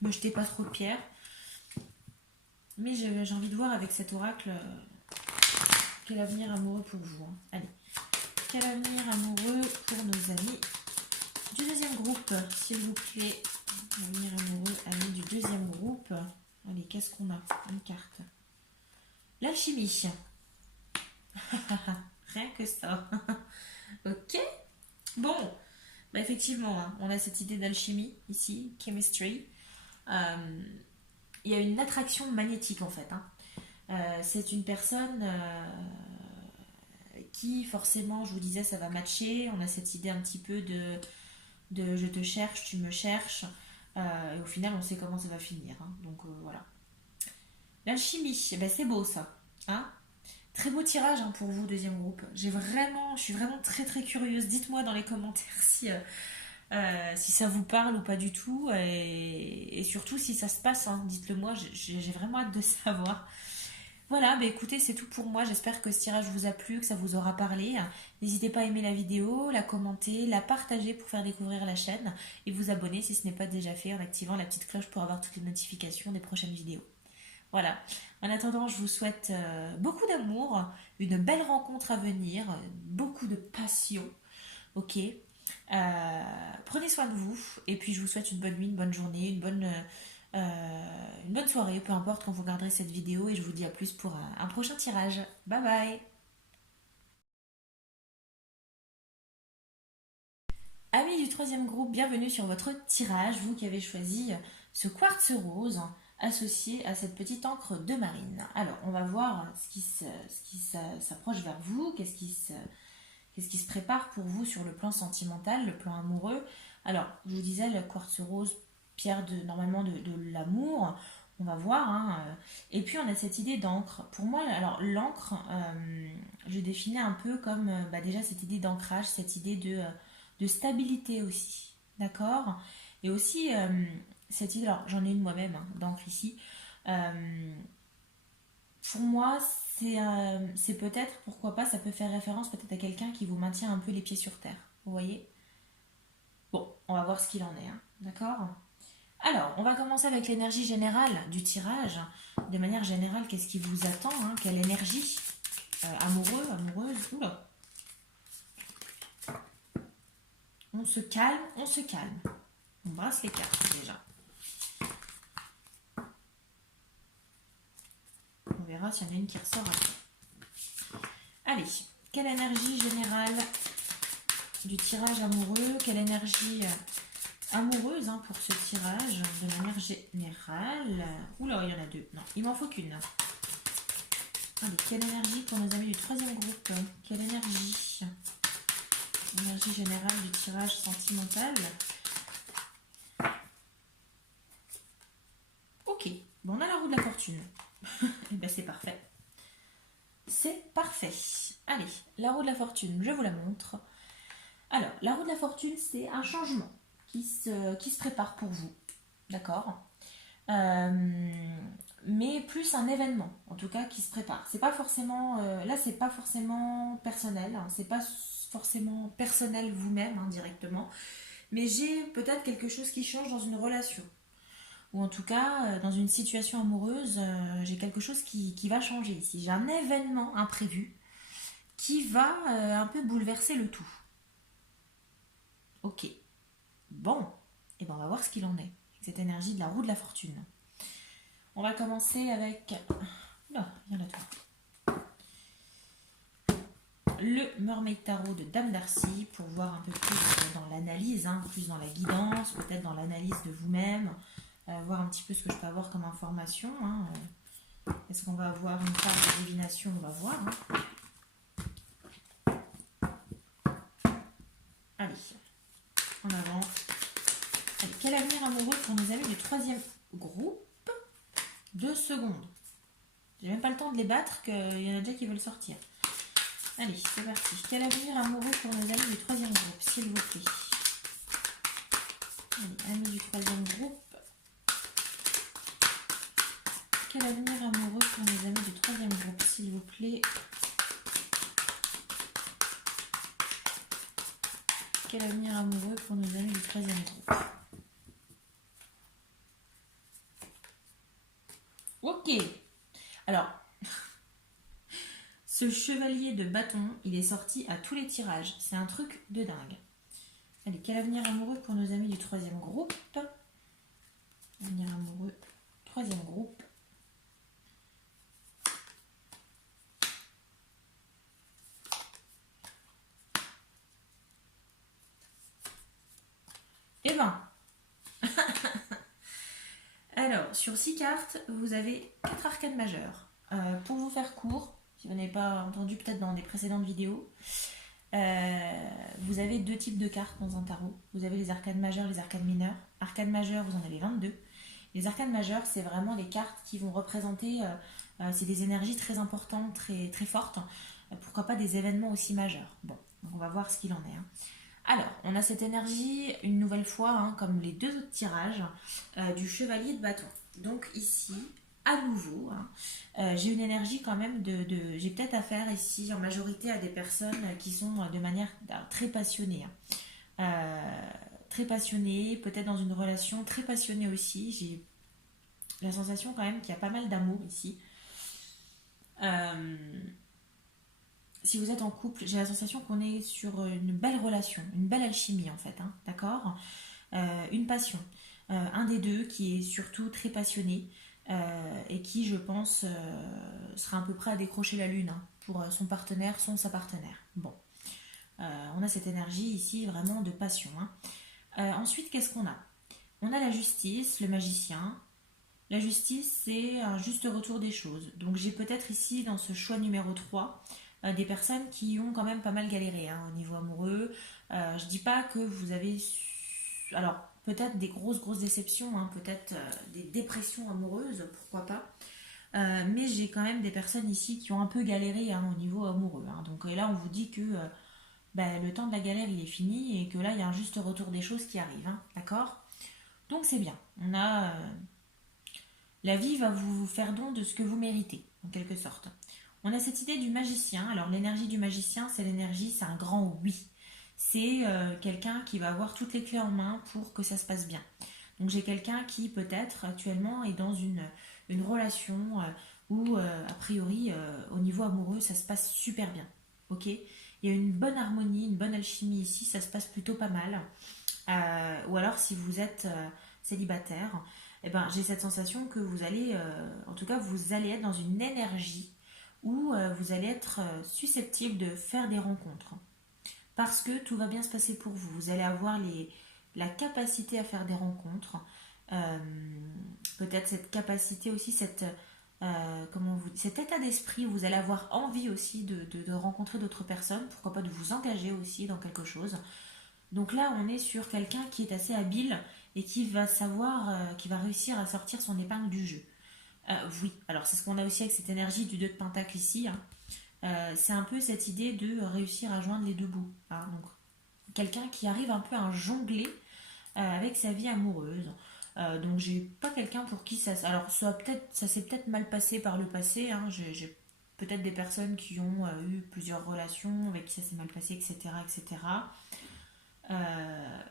Me jetez pas trop de pierres. Mais j'ai envie de voir avec cet oracle quel avenir amoureux pour vous. Allez, quel avenir amoureux pour nos amis du deuxième groupe, s'il vous plaît. Avenir amoureux, amis du deuxième groupe. Allez, qu'est-ce qu'on a? Une carte. L'alchimie. Rien que ça. Ok. Bon. Bah effectivement, on a cette idée d'alchimie ici, chemistry. Il y a une attraction magnétique en fait. C'est une personne qui forcément, je vous disais, ça va matcher. On a cette idée un petit peu de je te cherche, tu me cherches. Et au final, on sait comment ça va finir. Donc voilà. L'alchimie, c'est beau ça. Très beau tirage pour vous, deuxième groupe. Je suis vraiment très très curieuse. Dites-moi dans les commentaires si ça vous parle ou pas du tout. Et surtout si ça se passe, dites-le moi. J'ai vraiment hâte de savoir. Voilà, écoutez, c'est tout pour moi. J'espère que ce tirage vous a plu, que ça vous aura parlé. N'hésitez pas à aimer la vidéo, la commenter, la partager pour faire découvrir la chaîne et vous abonner si ce n'est pas déjà fait en activant la petite cloche pour avoir toutes les notifications des prochaines vidéos. Voilà. En attendant, je vous souhaite beaucoup d'amour, une belle rencontre à venir, beaucoup de passion. Ok. Prenez soin de vous et puis je vous souhaite une bonne nuit, une bonne journée, une bonne soirée, peu importe quand vous regarderez cette vidéo et je vous dis à plus pour un prochain tirage. Bye bye. Amis du troisième groupe, bienvenue sur votre tirage, vous qui avez choisi ce quartz rose associé à cette petite encre de marine. Alors, on va voir s'approche vers vous, qu'est-ce qui se prépare pour vous sur le plan sentimental, le plan amoureux. Alors, je vous disais, le quartz rose, pierre normalement de l'amour, on va voir. Hein. Et puis, on a cette idée d'encre. Pour moi, alors l'encre, je définis un peu comme déjà cette idée d'ancrage, cette idée de stabilité aussi. D'accord. Et aussi, cette idée, alors j'en ai une moi-même hein, d'encre ici. Euh, pour moi, c'est peut-être, pourquoi pas, ça peut faire référence peut-être à quelqu'un qui vous maintient un peu les pieds sur terre. Vous voyez. Bon, on va voir ce qu'il en est. Hein. D'accord. Alors, on va commencer avec l'énergie générale du tirage. De manière générale, qu'est-ce qui vous attend hein. Quelle énergie amoureux, amoureuse. Oula. On se calme, on se calme. On brasse les cartes déjà. On verra s'il y en a une qui ressort après. Allez, quelle énergie générale du tirage amoureux? Quelle énergie amoureuse hein, pour ce tirage de manière générale? Oula, il y en a deux. Non, il m'en faut qu'une. Allez, quelle énergie pour nos amis du troisième groupe? Quelle énergie? Énergie générale du tirage sentimental. Ok, bon, on a la roue de la fortune. Et bien c'est parfait. C'est parfait. Allez, la roue de la fortune, je vous la montre. Alors, la roue de la fortune, c'est un changement qui se prépare pour vous. D'accord mais plus un événement, en tout cas, qui se prépare. C'est pas forcément, là, c'est pas forcément personnel, hein, c'est pas forcément personnel vous-même hein, directement, mais j'ai peut-être quelque chose qui change dans une relation, ou en tout cas dans une situation amoureuse, j'ai quelque chose qui va changer ici. J'ai un événement imprévu qui va un peu bouleverser le tout. Ok, bon, et ben on va voir ce qu'il en est, cette énergie de la roue de la fortune. On va commencer avec... Là, il y en a tout. Le Mermaid Tarot de Dame Darcy pour voir un peu plus dans l'analyse, hein, plus dans la guidance, peut-être dans l'analyse de vous-même, voir un petit peu ce que je peux avoir comme information. Hein. Est-ce qu'on va avoir une part de divination? On va voir. Hein. Allez, en avant. Allez, quel avenir amoureux pour nos amis du troisième groupe? 2 secondes. J'ai même pas le temps de les battre qu'il y en a déjà qui veulent sortir. Allez, c'est parti. Quel avenir amoureux pour nos amis du troisième groupe, s'il vous plaît? Allez, amis du troisième groupe. Quel avenir amoureux pour nos amis du troisième groupe, s'il vous plaît? Quel avenir amoureux pour nos amis du troisième groupe? Ok. Alors, ce chevalier de bâton, il est sorti à tous les tirages. C'est un truc de dingue. Allez, quel avenir amoureux pour nos amis du troisième groupe? Avenir amoureux, troisième groupe. Eh ben, alors, sur 6 cartes, vous avez 4 arcanes majeures. Pour vous faire court, si vous n'avez pas entendu peut-être dans les précédentes vidéos, vous avez 2 types de cartes dans un tarot. Vous avez les arcanes majeures, les arcanes mineures. Arcanes majeures, vous en avez 22. Les arcanes majeures, c'est vraiment les cartes qui vont représenter, c'est des énergies très importantes, très, très fortes. Pourquoi pas des événements aussi majeurs. Bon, donc on va voir ce qu'il en est. Hein. Alors, on a cette énergie, une nouvelle fois, hein, comme les 2 autres tirages, du chevalier de bâton. Donc ici, à nouveau, hein, j'ai une énergie quand même j'ai peut-être affaire ici en majorité à des personnes qui sont de manière très passionnées. Hein. Très passionnées, peut-être dans une relation très passionnée aussi. la sensation quand même qu'il y a pas mal d'amour ici. Euh, si vous êtes en couple, j'ai la sensation qu'on est sur une belle relation, une belle alchimie en fait, hein, d'accord. Une passion. Un des deux qui est surtout très passionné et qui, je pense, sera à peu près à décrocher la lune, hein, pour son partenaire, sa partenaire. Bon, on a cette énergie ici vraiment de passion, hein. Ensuite, qu'est-ce qu'on a? On a la justice, le magicien. La justice, c'est un juste retour des choses. Donc j'ai peut-être ici, dans ce choix numéro 3 des personnes qui ont quand même pas mal galéré, hein, au niveau amoureux. Je dis pas que vous avez... Alors, peut-être des grosses déceptions, hein, peut-être des dépressions amoureuses, pourquoi pas. Mais j'ai quand même des personnes ici qui ont un peu galéré, hein, au niveau amoureux, hein. Donc là, on vous dit que ben, le temps de la galère, il est fini et que là, il y a un juste retour des choses qui arrive, hein, d'accord. Donc c'est bien. On a la vie va vous faire don de ce que vous méritez, en quelque sorte. On a cette idée du magicien. Alors l'énergie du magicien, c'est l'énergie, c'est un grand oui. C'est quelqu'un qui va avoir toutes les clés en main pour que ça se passe bien. Donc j'ai quelqu'un qui peut-être actuellement est dans une relation où a priori au niveau amoureux ça se passe super bien. Ok. Il y a une bonne harmonie, une bonne alchimie ici, ça se passe plutôt pas mal. Ou alors si vous êtes célibataire, eh ben, j'ai cette sensation que vous allez, en tout cas, vous allez être dans une énergie où vous allez être susceptible de faire des rencontres. Parce que tout va bien se passer pour vous. Vous allez avoir la capacité à faire des rencontres. Euh, Peut-être cette capacité aussi, cet état d'esprit où vous allez avoir envie aussi de rencontrer d'autres personnes. Pourquoi pas de vous engager aussi dans quelque chose. Donc là, on est sur quelqu'un qui est assez habile et qui va savoir, qui va réussir à sortir son épingle du jeu. Oui, alors c'est ce qu'on a aussi avec cette énergie du 2 de Pentacle ici, hein. C'est un peu cette idée de réussir à joindre les deux bouts, hein. Donc, quelqu'un qui arrive un peu à jongler avec sa vie amoureuse. Donc j'ai pas quelqu'un pour qui ça... Alors ça s'est peut-être mal passé par le passé, hein. J'ai peut-être des personnes qui ont eu plusieurs relations avec qui ça s'est mal passé, etc. etc.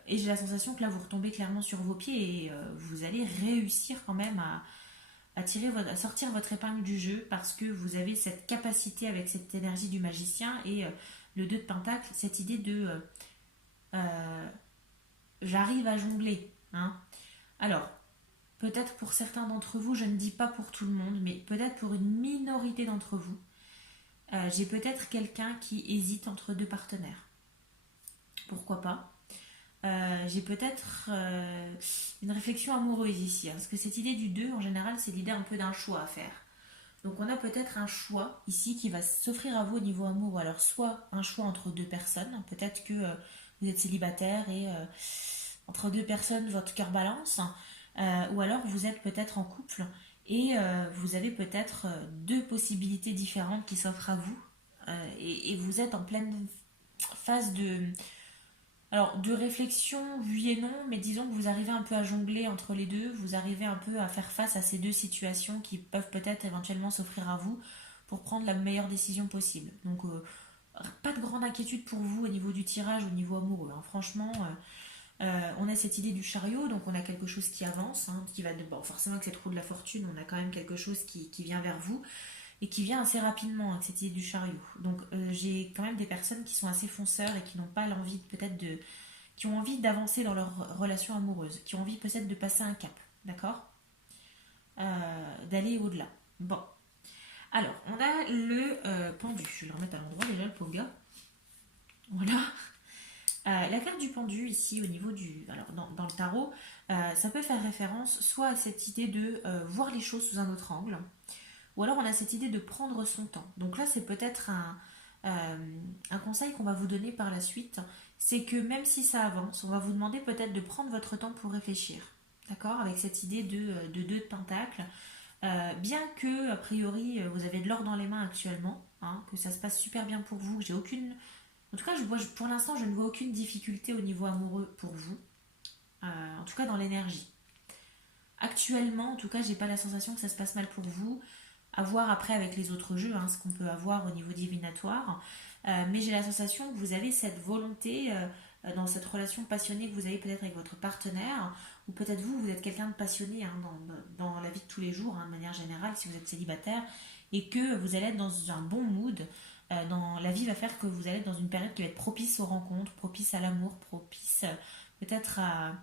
Et j'ai la sensation que là, vous retombez clairement sur vos pieds et vous allez réussir quand même à sortir votre épingle du jeu parce que vous avez cette capacité avec cette énergie du magicien et le 2 de Pentacle, cette idée de euh, j'arrive à jongler, hein. Alors, peut-être pour certains d'entre vous, je ne dis pas pour tout le monde, mais peut-être pour une minorité d'entre vous, j'ai peut-être quelqu'un qui hésite entre deux partenaires. Pourquoi pas? J'ai peut-être une réflexion amoureuse ici, hein, parce que cette idée du 2 en général, c'est l'idée un peu d'un choix à faire. Donc on a peut-être un choix ici qui va s'offrir à vous au niveau amour, alors soit un choix entre deux personnes, peut-être que vous êtes célibataire et entre deux personnes, votre cœur balance, ou alors vous êtes peut-être en couple et vous avez peut-être deux possibilités différentes qui s'offrent à vous, et vous êtes en pleine phase de réflexion, oui et non, mais disons que vous arrivez un peu à jongler entre les deux, vous arrivez un peu à faire face à ces deux situations qui peuvent peut-être éventuellement s'offrir à vous pour prendre la meilleure décision possible. Donc, pas de grande inquiétude pour vous au niveau du tirage, au niveau amoureux, hein. Franchement, on a cette idée du chariot, donc on a quelque chose qui avance, hein, qui va bon, forcément avec cette roue de la fortune, on a quand même quelque chose qui vient vers vous et qui vient assez rapidement avec cette idée du chariot. Donc j'ai quand même des personnes qui sont assez fonceurs et qui n'ont pas l'envie peut-être de... qui ont envie d'avancer dans leur relation amoureuse, qui ont envie peut-être de passer un cap, d'accord. D'aller au-delà. Bon. Alors, on a le pendu. Je vais le remettre à l'endroit déjà, le pauvre gars. Voilà. La carte du pendu ici au niveau du... Alors dans le tarot, ça peut faire référence soit à cette idée de voir les choses sous un autre angle, ou alors on a cette idée de prendre son temps. Donc là, c'est peut-être un conseil qu'on va vous donner par la suite. C'est que même si ça avance, on va vous demander peut-être de prendre votre temps pour réfléchir. D'accord. Avec cette idée de 2 de pentacle. Bien que, a priori, vous avez de l'or dans les mains actuellement, hein, que ça se passe super bien pour vous, que j'ai aucune... En tout cas, pour l'instant, je ne vois aucune difficulté au niveau amoureux pour vous. En tout cas, dans l'énergie. Actuellement, en tout cas, j'ai pas la sensation que ça se passe mal pour vous. À voir après avec les autres jeux, hein, ce qu'on peut avoir au niveau divinatoire. Mais j'ai la sensation que vous avez cette volonté dans cette relation passionnée que vous avez peut-être avec votre partenaire. ou peut-être vous êtes quelqu'un de passionné hein, dans la vie de tous les jours, hein, de manière générale, si vous êtes célibataire, et que vous allez être dans un bon mood. La vie va faire que vous allez être dans une période qui va être propice aux rencontres, propice à l'amour, propice peut-être à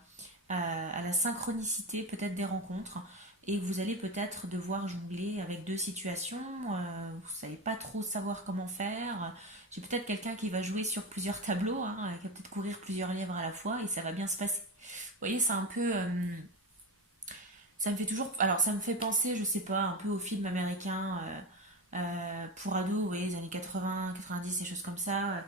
la synchronicité peut-être des rencontres. Et vous allez peut-être devoir jongler avec deux situations, vous ne savez pas trop savoir comment faire. J'ai peut-être quelqu'un qui va jouer sur plusieurs tableaux, hein, qui va peut-être courir plusieurs lièvres à la fois et ça va bien se passer. Vous voyez, c'est un peu... ça me fait toujours... Alors, ça me fait penser, je sais pas, un peu aux films américains pour ados, vous voyez, les années 80, 90, des choses comme ça.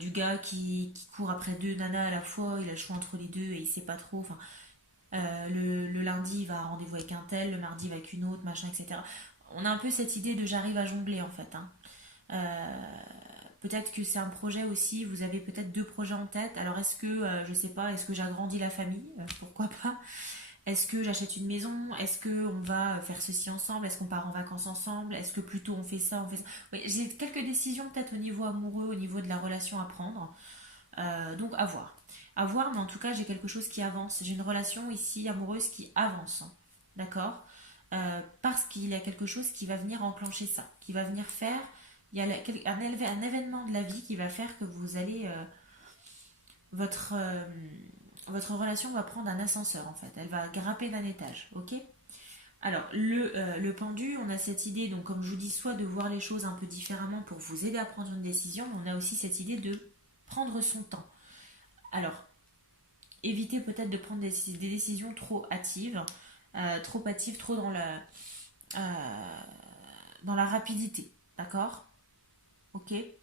Du gars qui court après deux nanas à la fois, il a le choix entre les deux et il sait pas trop. Enfin, le lundi, il va à rendez-vous avec un tel, le mardi, il va avec une autre, machin, etc. On a un peu cette idée de j'arrive à jongler en fait. Hein. Peut-être que c'est un projet aussi, vous avez peut-être deux projets en tête. Alors est-ce que, je sais pas, est-ce que j'agrandis la famille pourquoi pas. Est-ce que j'achète une maison? Est-ce qu'on va faire ceci ensemble? Est-ce qu'on part en vacances ensemble? Est-ce que plutôt on fait ça, on fait ça? Oui, j'ai quelques décisions peut-être au niveau amoureux, au niveau de la relation à prendre. Donc à voir. À voir, mais en tout cas j'ai quelque chose qui avance. J'ai une relation ici amoureuse qui avance. D'accord. Parce qu'il y a quelque chose qui va venir enclencher ça, qui va venir faire. Il y a un événement de la vie qui va faire que vous allez... votre, votre relation va prendre un ascenseur en fait. Elle va grimper d'un étage. Ok. Alors, le pendu, on a cette idée, donc comme je vous dis, soit de voir les choses un peu différemment pour vous aider à prendre une décision, mais on a aussi cette idée de prendre son temps. Alors, évitez peut-être de prendre des décisions trop hâtives, trop dans la rapidité, d'accord. Ok. Eh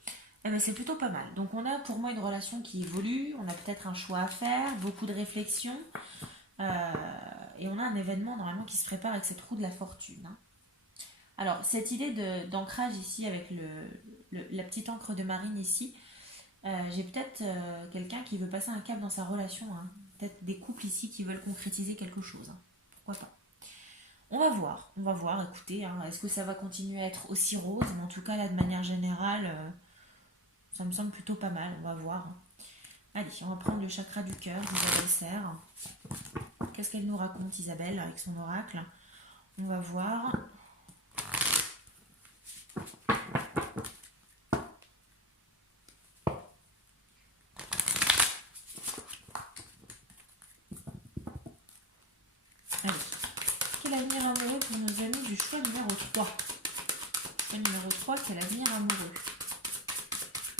ben, c'est plutôt pas mal. Donc on a pour moi une relation qui évolue, on a peut-être un choix à faire, beaucoup de réflexion, euh, et on a un événement normalement qui se prépare avec cette roue de la fortune. Hein. Alors cette idée d'ancrage ici avec la petite encre de marine ici, j'ai peut-être quelqu'un qui veut passer un cap dans sa relation, hein. Peut-être des couples ici qui veulent concrétiser quelque chose. Hein. Pourquoi pas. On va voir, écoutez, hein, est-ce que ça va continuer à être aussi rose? Mais en tout cas là de manière générale, ça me semble plutôt pas mal, on va voir. Allez, on va prendre le chakra du cœur d'Isabelle Serre. Qu'est-ce qu'elle nous raconte Isabelle avec son oracle? On va voir. Allez. Quel avenir amoureux pour nos amis du choix numéro 3? Choix numéro 3, quel avenir amoureux?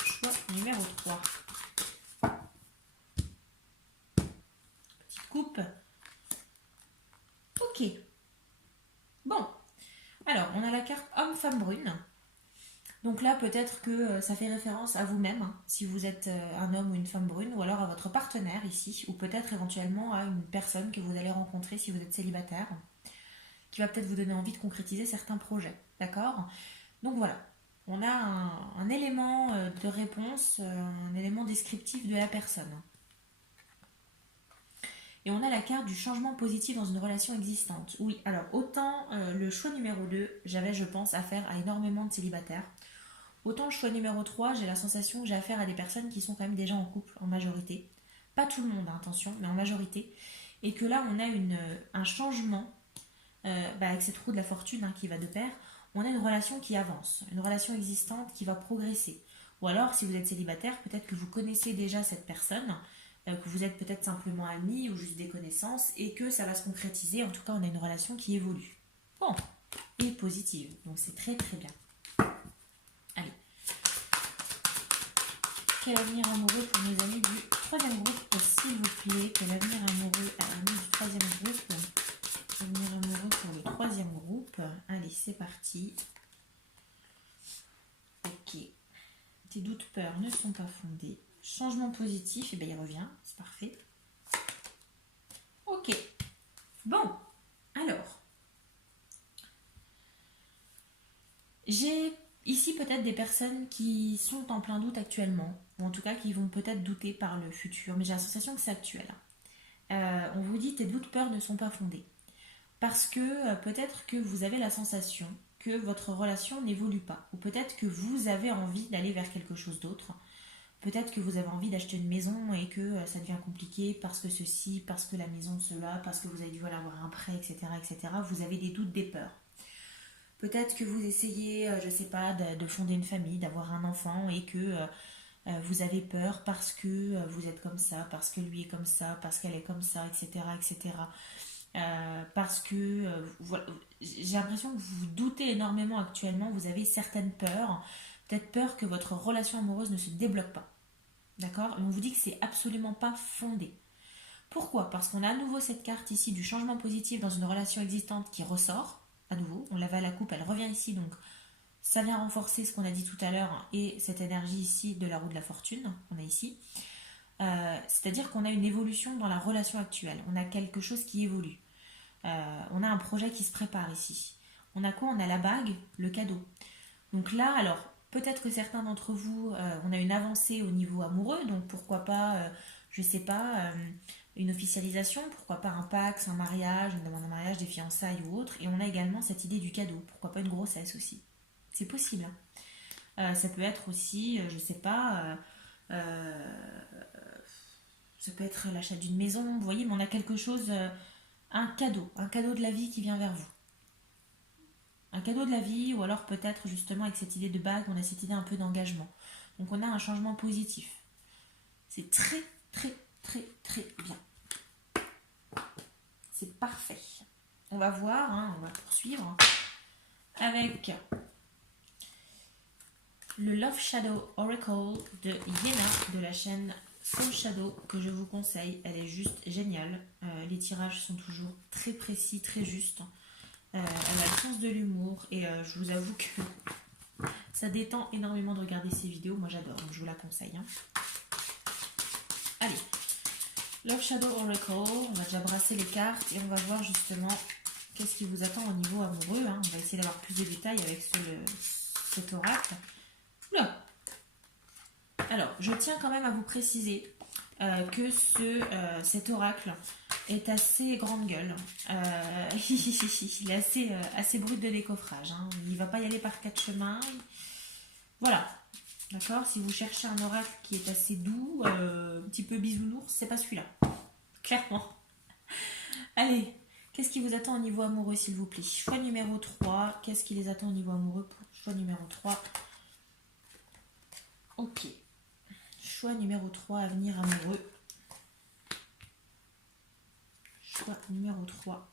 Choix numéro 3. Petite coupe. Ok. Bon. Alors, on a la carte homme-femme brune. Donc là, peut-être que ça fait référence à vous-même, hein, si vous êtes un homme ou une femme brune, ou alors à votre partenaire ici, ou peut-être éventuellement à une personne que vous allez rencontrer si vous êtes célibataire, qui va peut-être vous donner envie de concrétiser certains projets. D'accord. Donc voilà, on a un élément de réponse, un élément descriptif de la personne. Et on a la carte du changement positif dans une relation existante. Oui, alors autant le choix numéro 2, j'avais, je pense, affaire à énormément de célibataires. Autant le choix numéro 3, j'ai la sensation que j'ai affaire à des personnes qui sont quand même déjà en couple, en majorité. Pas tout le monde, hein, attention, mais en majorité. Et que là, on a un changement, avec cette roue de la fortune hein, qui va de pair, on a une relation qui avance, une relation existante qui va progresser. Ou alors, si vous êtes célibataire, peut-être que vous connaissez déjà cette personne, que vous êtes peut-être simplement amis ou juste des connaissances, et que ça va se concrétiser. En tout cas, on a une relation qui évolue. Bon, et positive. Donc c'est très très bien. Allez. Quel avenir amoureux pour nos amis du troisième groupe, s'il vous plaît? Quel avenir amoureux à amis du troisième groupe? Avenir amoureux pour le troisième groupe. Allez, c'est parti. Ok. Tes doutes, peurs ne sont pas fondés. Changement positif, et bien il revient, c'est parfait. Ok. Bon, alors. J'ai ici peut-être des personnes qui sont en plein doute actuellement, ou en tout cas qui vont peut-être douter par le futur, mais j'ai la sensation que c'est actuel. On vous dit tes doutes, peurs ne sont pas fondés. Parce que peut-être que vous avez la sensation que votre relation n'évolue pas, ou peut-être que vous avez envie d'aller vers quelque chose d'autre. Peut-être que vous avez envie d'acheter une maison et que ça devient compliqué parce que ceci, parce que la maison, cela, parce que vous avez dû avoir un prêt, etc., etc. Vous avez des doutes, des peurs. Peut-être que vous essayez, je ne sais pas, de fonder une famille, d'avoir un enfant et que vous avez peur parce que vous êtes comme ça, parce que lui est comme ça, parce qu'elle est comme ça, etc., etc. Parce que voilà, j'ai l'impression que vous vous doutez énormément actuellement, vous avez certaines peurs, peut-être peur que votre relation amoureuse ne se débloque pas. D'accord? Et on vous dit que c'est absolument pas fondé. Pourquoi? Parce qu'on a à nouveau cette carte ici du changement positif dans une relation existante qui ressort, à nouveau, on l'avait à la coupe, elle revient ici, donc ça vient renforcer ce qu'on a dit tout à l'heure et cette énergie ici de la roue de la fortune qu'on a ici. C'est-à-dire qu'on a une évolution dans la relation actuelle, on a quelque chose qui évolue. On a un projet qui se prépare ici. On a quoi? On a la bague, le cadeau. Donc là, alors, peut-être que certains d'entre vous, on a une avancée au niveau amoureux, donc pourquoi pas, je sais pas, une officialisation, pourquoi pas un pax, un mariage, une demande en mariage, des fiançailles ou autre. Et on a également cette idée du cadeau, pourquoi pas une grossesse aussi. C'est possible, hein. Ça peut être aussi, je sais pas, ça peut être l'achat d'une maison, vous voyez, mais on a quelque chose, un cadeau de la vie qui vient vers vous. Un cadeau de la vie, ou alors peut-être justement avec cette idée de bague, on a cette idée un peu d'engagement. Donc on a un changement positif. C'est très, très, très, très bien. C'est parfait. On va voir, hein, on va poursuivre avec le Love Shadow Oracle de Yena de la chaîne Soul Shadow que je vous conseille. Elle est juste géniale. Les tirages sont toujours très précis, très justes. Elle a le sens de l'humour et je vous avoue que ça détend énormément de regarder ces vidéos. Moi j'adore, donc je vous la conseille, hein. Allez, Love Shadow Oracle, on va déjà brasser les cartes et on va voir justement qu'est-ce qui vous attend au niveau amoureux, hein. On va essayer d'avoir plus de détails avec cet oracle. Oula. Alors, je tiens quand même à vous préciser que cet oracle est assez grande gueule. Il est assez brut de décoffrage, hein. Il ne va pas y aller par quatre chemins. Voilà. D'accord? Si vous cherchez un oracle qui est assez doux, un petit peu bisounours, c'est pas celui-là. Clairement. Allez, qu'est-ce qui vous attend au niveau amoureux, s'il vous plaît? Choix numéro 3. Qu'est-ce qui les attend au niveau amoureux pour choix numéro 3? Ok. Choix numéro 3, avenir amoureux. Choix numéro 3.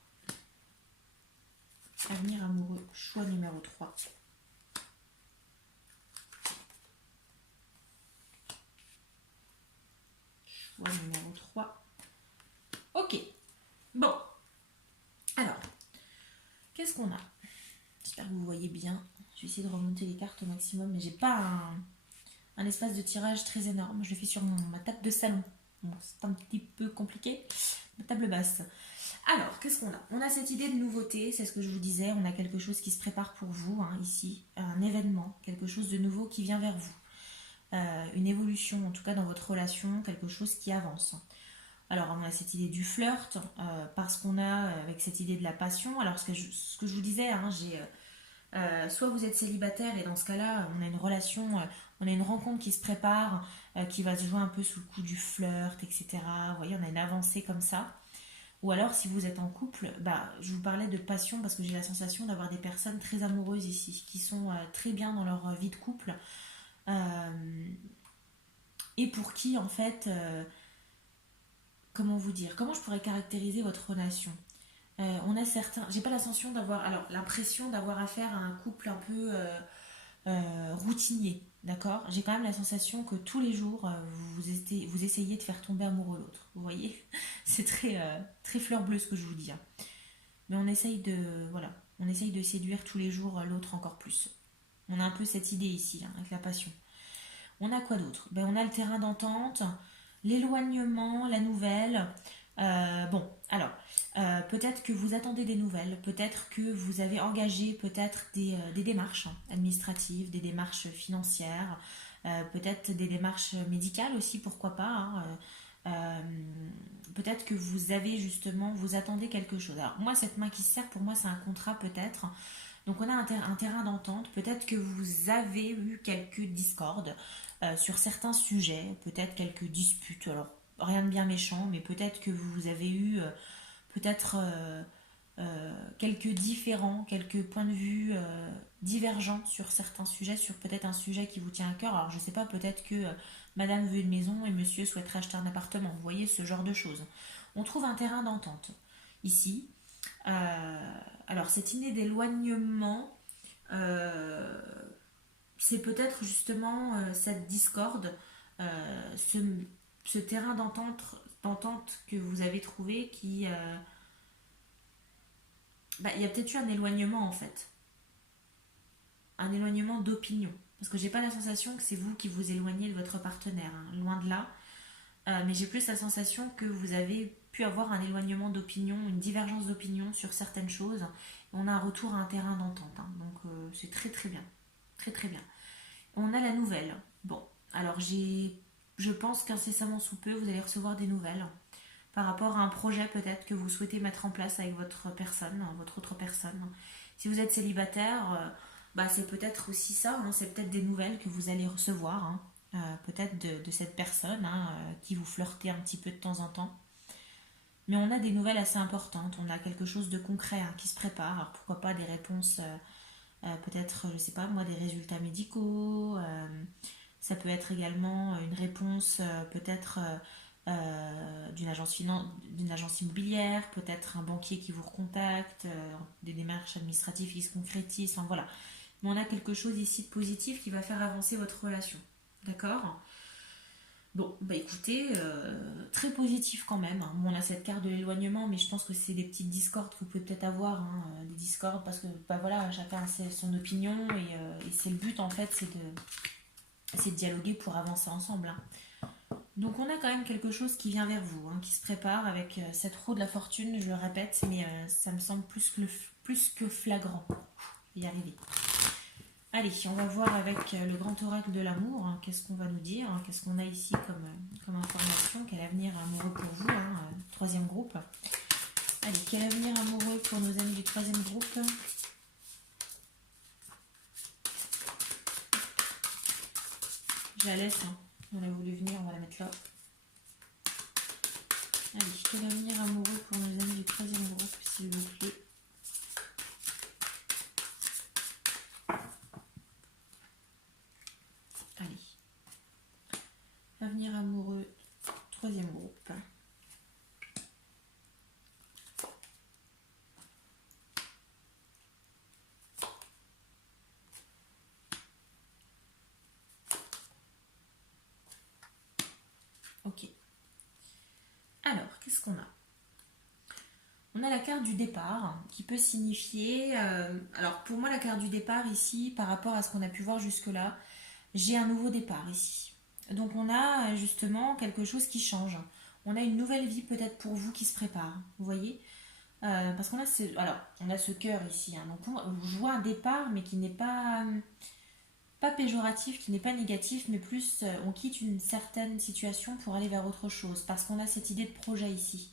Avenir amoureux. Choix numéro 3. Choix numéro 3. Ok. Bon. Alors, qu'est-ce qu'on a? J'espère que vous voyez bien. Je vais essayer de remonter les cartes au maximum, mais j'ai pas un espace de tirage très énorme. Je le fais sur ma table de salon. Bon, c'est un petit peu compliqué. Ma table basse. Alors, qu'est-ce qu'on a? On a cette idée de nouveauté, c'est ce que je vous disais. On a quelque chose qui se prépare pour vous, hein, ici. Un événement, quelque chose de nouveau qui vient vers vous. Une évolution, en tout cas dans votre relation, quelque chose qui avance. Alors, on a cette idée du flirt, parce qu'on a, avec cette idée de la passion. Alors, ce que je vous disais, hein, soit vous êtes célibataire et dans ce cas-là, on a une relation, on a une rencontre qui se prépare, qui va se jouer un peu sous le coup du flirt, etc. Vous voyez, on a une avancée comme ça. Ou alors, si vous êtes en couple, je vous parlais de passion parce que j'ai la sensation d'avoir des personnes très amoureuses ici, qui sont très bien dans leur vie de couple. Et pour qui, en fait, comment vous dire, comment je pourrais caractériser votre relation? On a certains, j'ai pas l'impression d'avoir affaire à un couple un peu routinier, d'accord? J'ai quand même la sensation que tous les jours, vous essayez de faire tomber amoureux l'autre, vous voyez? C'est très, très fleur bleue ce que je vous dis, hein. Mais on essaye de séduire tous les jours l'autre encore plus. On a un peu cette idée ici, hein, avec la passion. On a quoi d'autre? On a le terrain d'entente, l'éloignement, la nouvelle. Peut-être que vous attendez des nouvelles, peut-être que vous avez engagé peut-être des démarches administratives, des démarches financières, peut-être des démarches médicales aussi, pourquoi pas, hein. Euh, Peut-être que vous avez justement, vous attendez quelque chose. Alors moi, cette main qui se serre, pour moi, c'est un contrat peut-être. Donc on a un terrain d'entente. Peut-être que vous avez eu quelques discordes sur certains sujets, peut-être quelques disputes. Alors rien de bien méchant, mais peut-être que vous avez eu peut-être quelques différents, quelques points de vue divergents sur certains sujets, sur peut-être un sujet qui vous tient à cœur. Alors je sais pas, peut-être que madame veut une maison et monsieur souhaiterait acheter un appartement. Vous voyez ce genre de choses. On trouve un terrain d'entente ici. Alors cette idée d'éloignement, euh, c'est peut-être justement cette discorde, ce, ce terrain d'entente que vous avez trouvé qui, bah, il y a peut-être eu un éloignement en fait, un éloignement d'opinion. Parce que j'ai pas la sensation que c'est vous qui vous éloignez de votre partenaire, hein, loin de là. Mais j'ai plus la sensation que vous avez pu avoir un éloignement d'opinion, une divergence d'opinion sur certaines choses. On a un retour à un terrain d'entente, hein. Donc c'est très très bien, très très bien. On a la nouvelle. Bon, alors je pense qu'incessamment sous peu, vous allez recevoir des nouvelles par rapport à un projet peut-être que vous souhaitez mettre en place avec votre personne, votre autre personne. Si vous êtes célibataire, bah, c'est peut-être aussi ça, hein, c'est peut-être des nouvelles que vous allez recevoir, hein, peut-être de cette personne, hein, qui vous flirtez un petit peu de temps en temps. Mais on a des nouvelles assez importantes, on a quelque chose de concret, hein, qui se prépare. Alors pourquoi pas des réponses, peut-être, je sais pas moi, des résultats médicaux. Ça peut être également une réponse peut-être d'une agence immobilière, peut-être un banquier qui vous recontacte, des démarches administratives qui se concrétisent, enfin voilà. Mais on a quelque chose ici de positif qui va faire avancer votre relation. D'accord? Bon, bah écoutez, très positif quand même, hein. Bon, on a cette carte de l'éloignement, mais je pense que c'est des petites discordes que vous pouvez peut-être avoir, hein, des discordes, parce que bah voilà, chacun a son opinion, et c'est le but en fait, c'est de dialoguer pour avancer ensemble, hein. Donc on a quand même quelque chose qui vient vers vous, hein, qui se prépare avec cette roue de la fortune, je le répète, mais ça me semble plus que flagrant. Je vais y arriver. Allez, on va voir avec le grand oracle de l'amour, hein, qu'est-ce qu'on va nous dire, hein, qu'est-ce qu'on a ici comme information, quel avenir amoureux pour vous, hein, troisième groupe. Allez, quel avenir amoureux pour nos amis du troisième groupe? Je la laisse, hein. On a voulu venir, on va la mettre là. Allez, quel avenir amoureux pour nos amis du troisième groupe, s'il vous plaît? Allez, avenir amoureux, troisième groupe. Ok. Alors, qu'est-ce qu'on a? On a la carte du départ qui peut signifier... alors pour moi la carte du départ ici, par rapport à ce qu'on a pu voir jusque-là, j'ai un nouveau départ ici. Donc on a justement quelque chose qui change. On a une nouvelle vie peut-être pour vous qui se prépare, vous voyez. Parce qu'on a on a ce cœur ici, hein. Donc je vois un départ mais qui n'est pas péjoratif, qui n'est pas négatif, mais plus on quitte une certaine situation pour aller vers autre chose. Parce qu'on a cette idée de projet ici.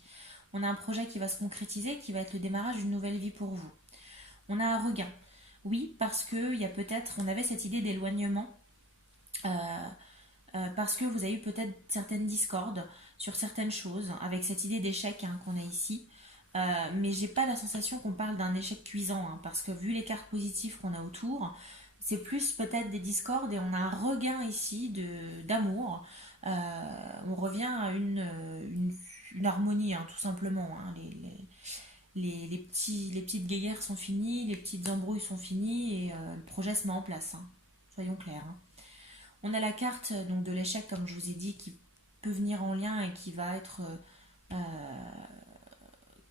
On a un projet qui va se concrétiser, qui va être le démarrage d'une nouvelle vie pour vous. On a un regain. Oui, parce que il y a peut-être, on avait cette idée d'éloignement, euh, parce que vous avez eu peut-être certaines discordes sur certaines choses, avec cette idée d'échec, hein, qu'on a ici. Mais j'ai pas la sensation qu'on parle d'un échec cuisant, hein, parce que vu les cartes positives qu'on a autour, c'est plus peut-être des discordes et on a un regain ici d'amour. On revient à une harmonie, hein, tout simplement, hein. Les petites guéguerres sont finies, les petites embrouilles sont finies et le projet se met en place, hein. Soyons clairs, hein. On a la carte donc de l'échec, comme je vous ai dit, qui peut venir en lien et qui va être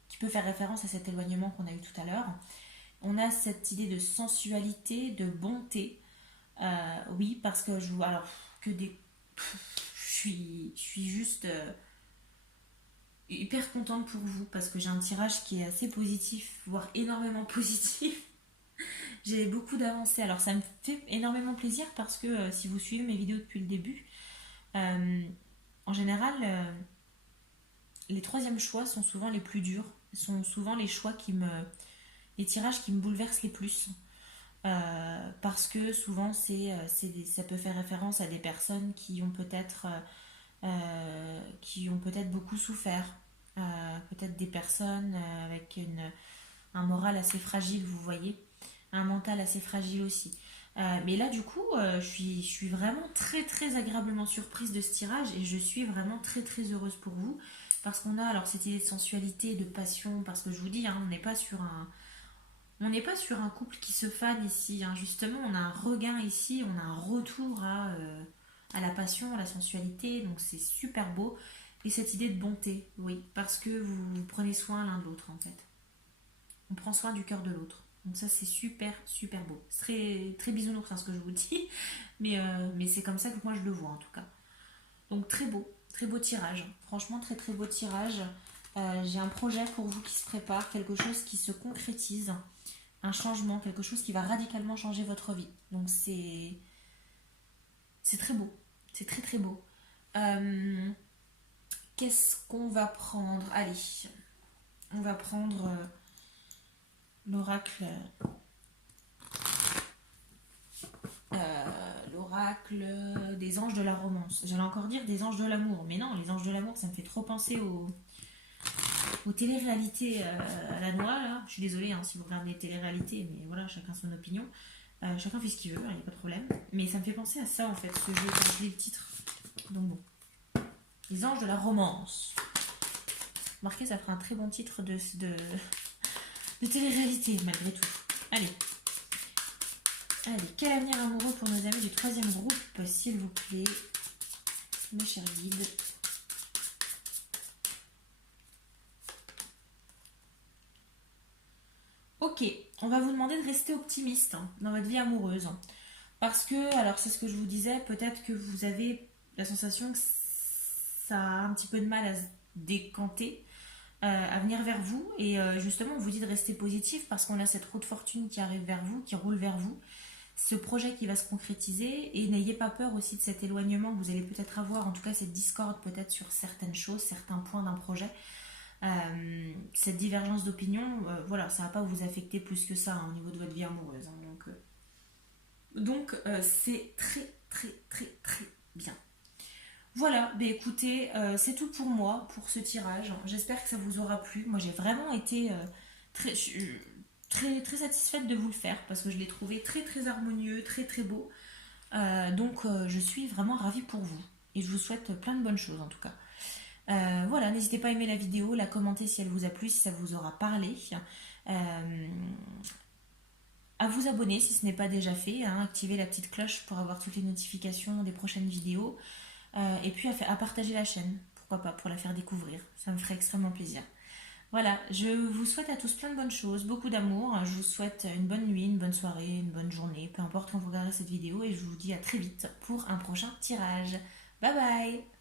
qui peut faire référence à cet éloignement qu'on a eu tout à l'heure. On a cette idée de sensualité, de bonté. Oui, parce que alors que des, je suis juste hyper contente pour vous parce que j'ai un tirage qui est assez positif, voire énormément positif. J'ai beaucoup d'avancées. Alors ça me fait énormément plaisir parce que si vous suivez mes vidéos depuis le début, euh, en général, les troisièmes choix sont souvent les plus durs, sont souvent les choix les tirages qui me bouleversent les plus. Parce que souvent ça peut faire référence à des personnes qui ont peut-être beaucoup souffert. Peut-être des personnes avec un moral assez fragile, vous voyez, un mental assez fragile aussi. Mais là, du coup, je suis vraiment très très agréablement surprise de ce tirage et je suis vraiment très très heureuse pour vous parce qu'on a alors cette idée de sensualité, de passion, parce que je vous dis, hein, on n'est pas sur un couple qui se fane ici, hein. Justement, on a un regain ici, on a un retour à la passion, à la sensualité, donc c'est super beau. Et cette idée de bonté, oui, parce que vous prenez soin l'un de l'autre en fait. On prend soin du cœur de l'autre. Donc ça c'est super super beau. C'est très, très bisounours hein, ce que je vous dis, mais c'est comme ça que moi je le vois en tout cas. Donc très beau tirage. Franchement très très beau tirage. J'ai un projet pour vous qui se prépare, quelque chose qui se concrétise, un changement, quelque chose qui va radicalement changer votre vie. Donc c'est très beau, c'est très très beau. Euh, Qu'est-ce qu'on va prendre? Allez, on va prendre l'oracle, l'oracle des anges de la romance. J'allais encore dire des anges de l'amour, mais non, les anges de l'amour, ça me fait trop penser aux téléréalités à la noix. Là. Je suis désolée hein, si vous regardez les téléréalités, mais voilà, chacun son opinion. Chacun fait ce qu'il veut, il n'y a pas de problème. Mais ça me fait penser à ça en fait, ce jeu, quand je lis le titre. Donc bon. Les anges de la romance. Marquez, ça fera un très bon titre de télé-réalité, malgré tout. Allez. Allez, quel avenir amoureux pour nos amis du troisième groupe, s'il vous plaît. Mes chers guides. Ok, on va vous demander de rester optimiste hein, dans votre vie amoureuse. Parce que, alors c'est ce que je vous disais, peut-être que vous avez la sensation que ça a un petit peu de mal à se décanter, à venir vers vous. Et justement, on vous dit de rester positif parce qu'on a cette roue de fortune qui arrive vers vous, qui roule vers vous. Ce projet qui va se concrétiser. Et n'ayez pas peur aussi de cet éloignement que vous allez peut-être avoir, en tout cas cette discorde peut-être sur certaines choses, certains points d'un projet. Cette divergence d'opinion, voilà, ça ne va pas vous affecter plus que ça hein, au niveau de votre vie amoureuse. Hein, donc c'est très très très très bien. Voilà, bah écoutez, c'est tout pour moi, pour ce tirage. J'espère que ça vous aura plu. Moi, j'ai vraiment été très, très, très satisfaite de vous le faire parce que je l'ai trouvé très, très harmonieux, très, très beau. Donc, je suis vraiment ravie pour vous. Et je vous souhaite plein de bonnes choses en tout cas. Voilà, n'hésitez pas à aimer la vidéo, la commenter si elle vous a plu, si ça vous aura parlé. Euh, à vous abonner si ce n'est pas déjà fait, hein, activer la petite cloche pour avoir toutes les notifications des prochaines vidéos. Et puis à partager la chaîne, pourquoi pas, pour la faire découvrir. Ça me ferait extrêmement plaisir. Voilà, je vous souhaite à tous plein de bonnes choses, beaucoup d'amour. Je vous souhaite une bonne nuit, une bonne soirée, une bonne journée, peu importe quand vous regarderez cette vidéo. Et je vous dis à très vite pour un prochain tirage. Bye bye!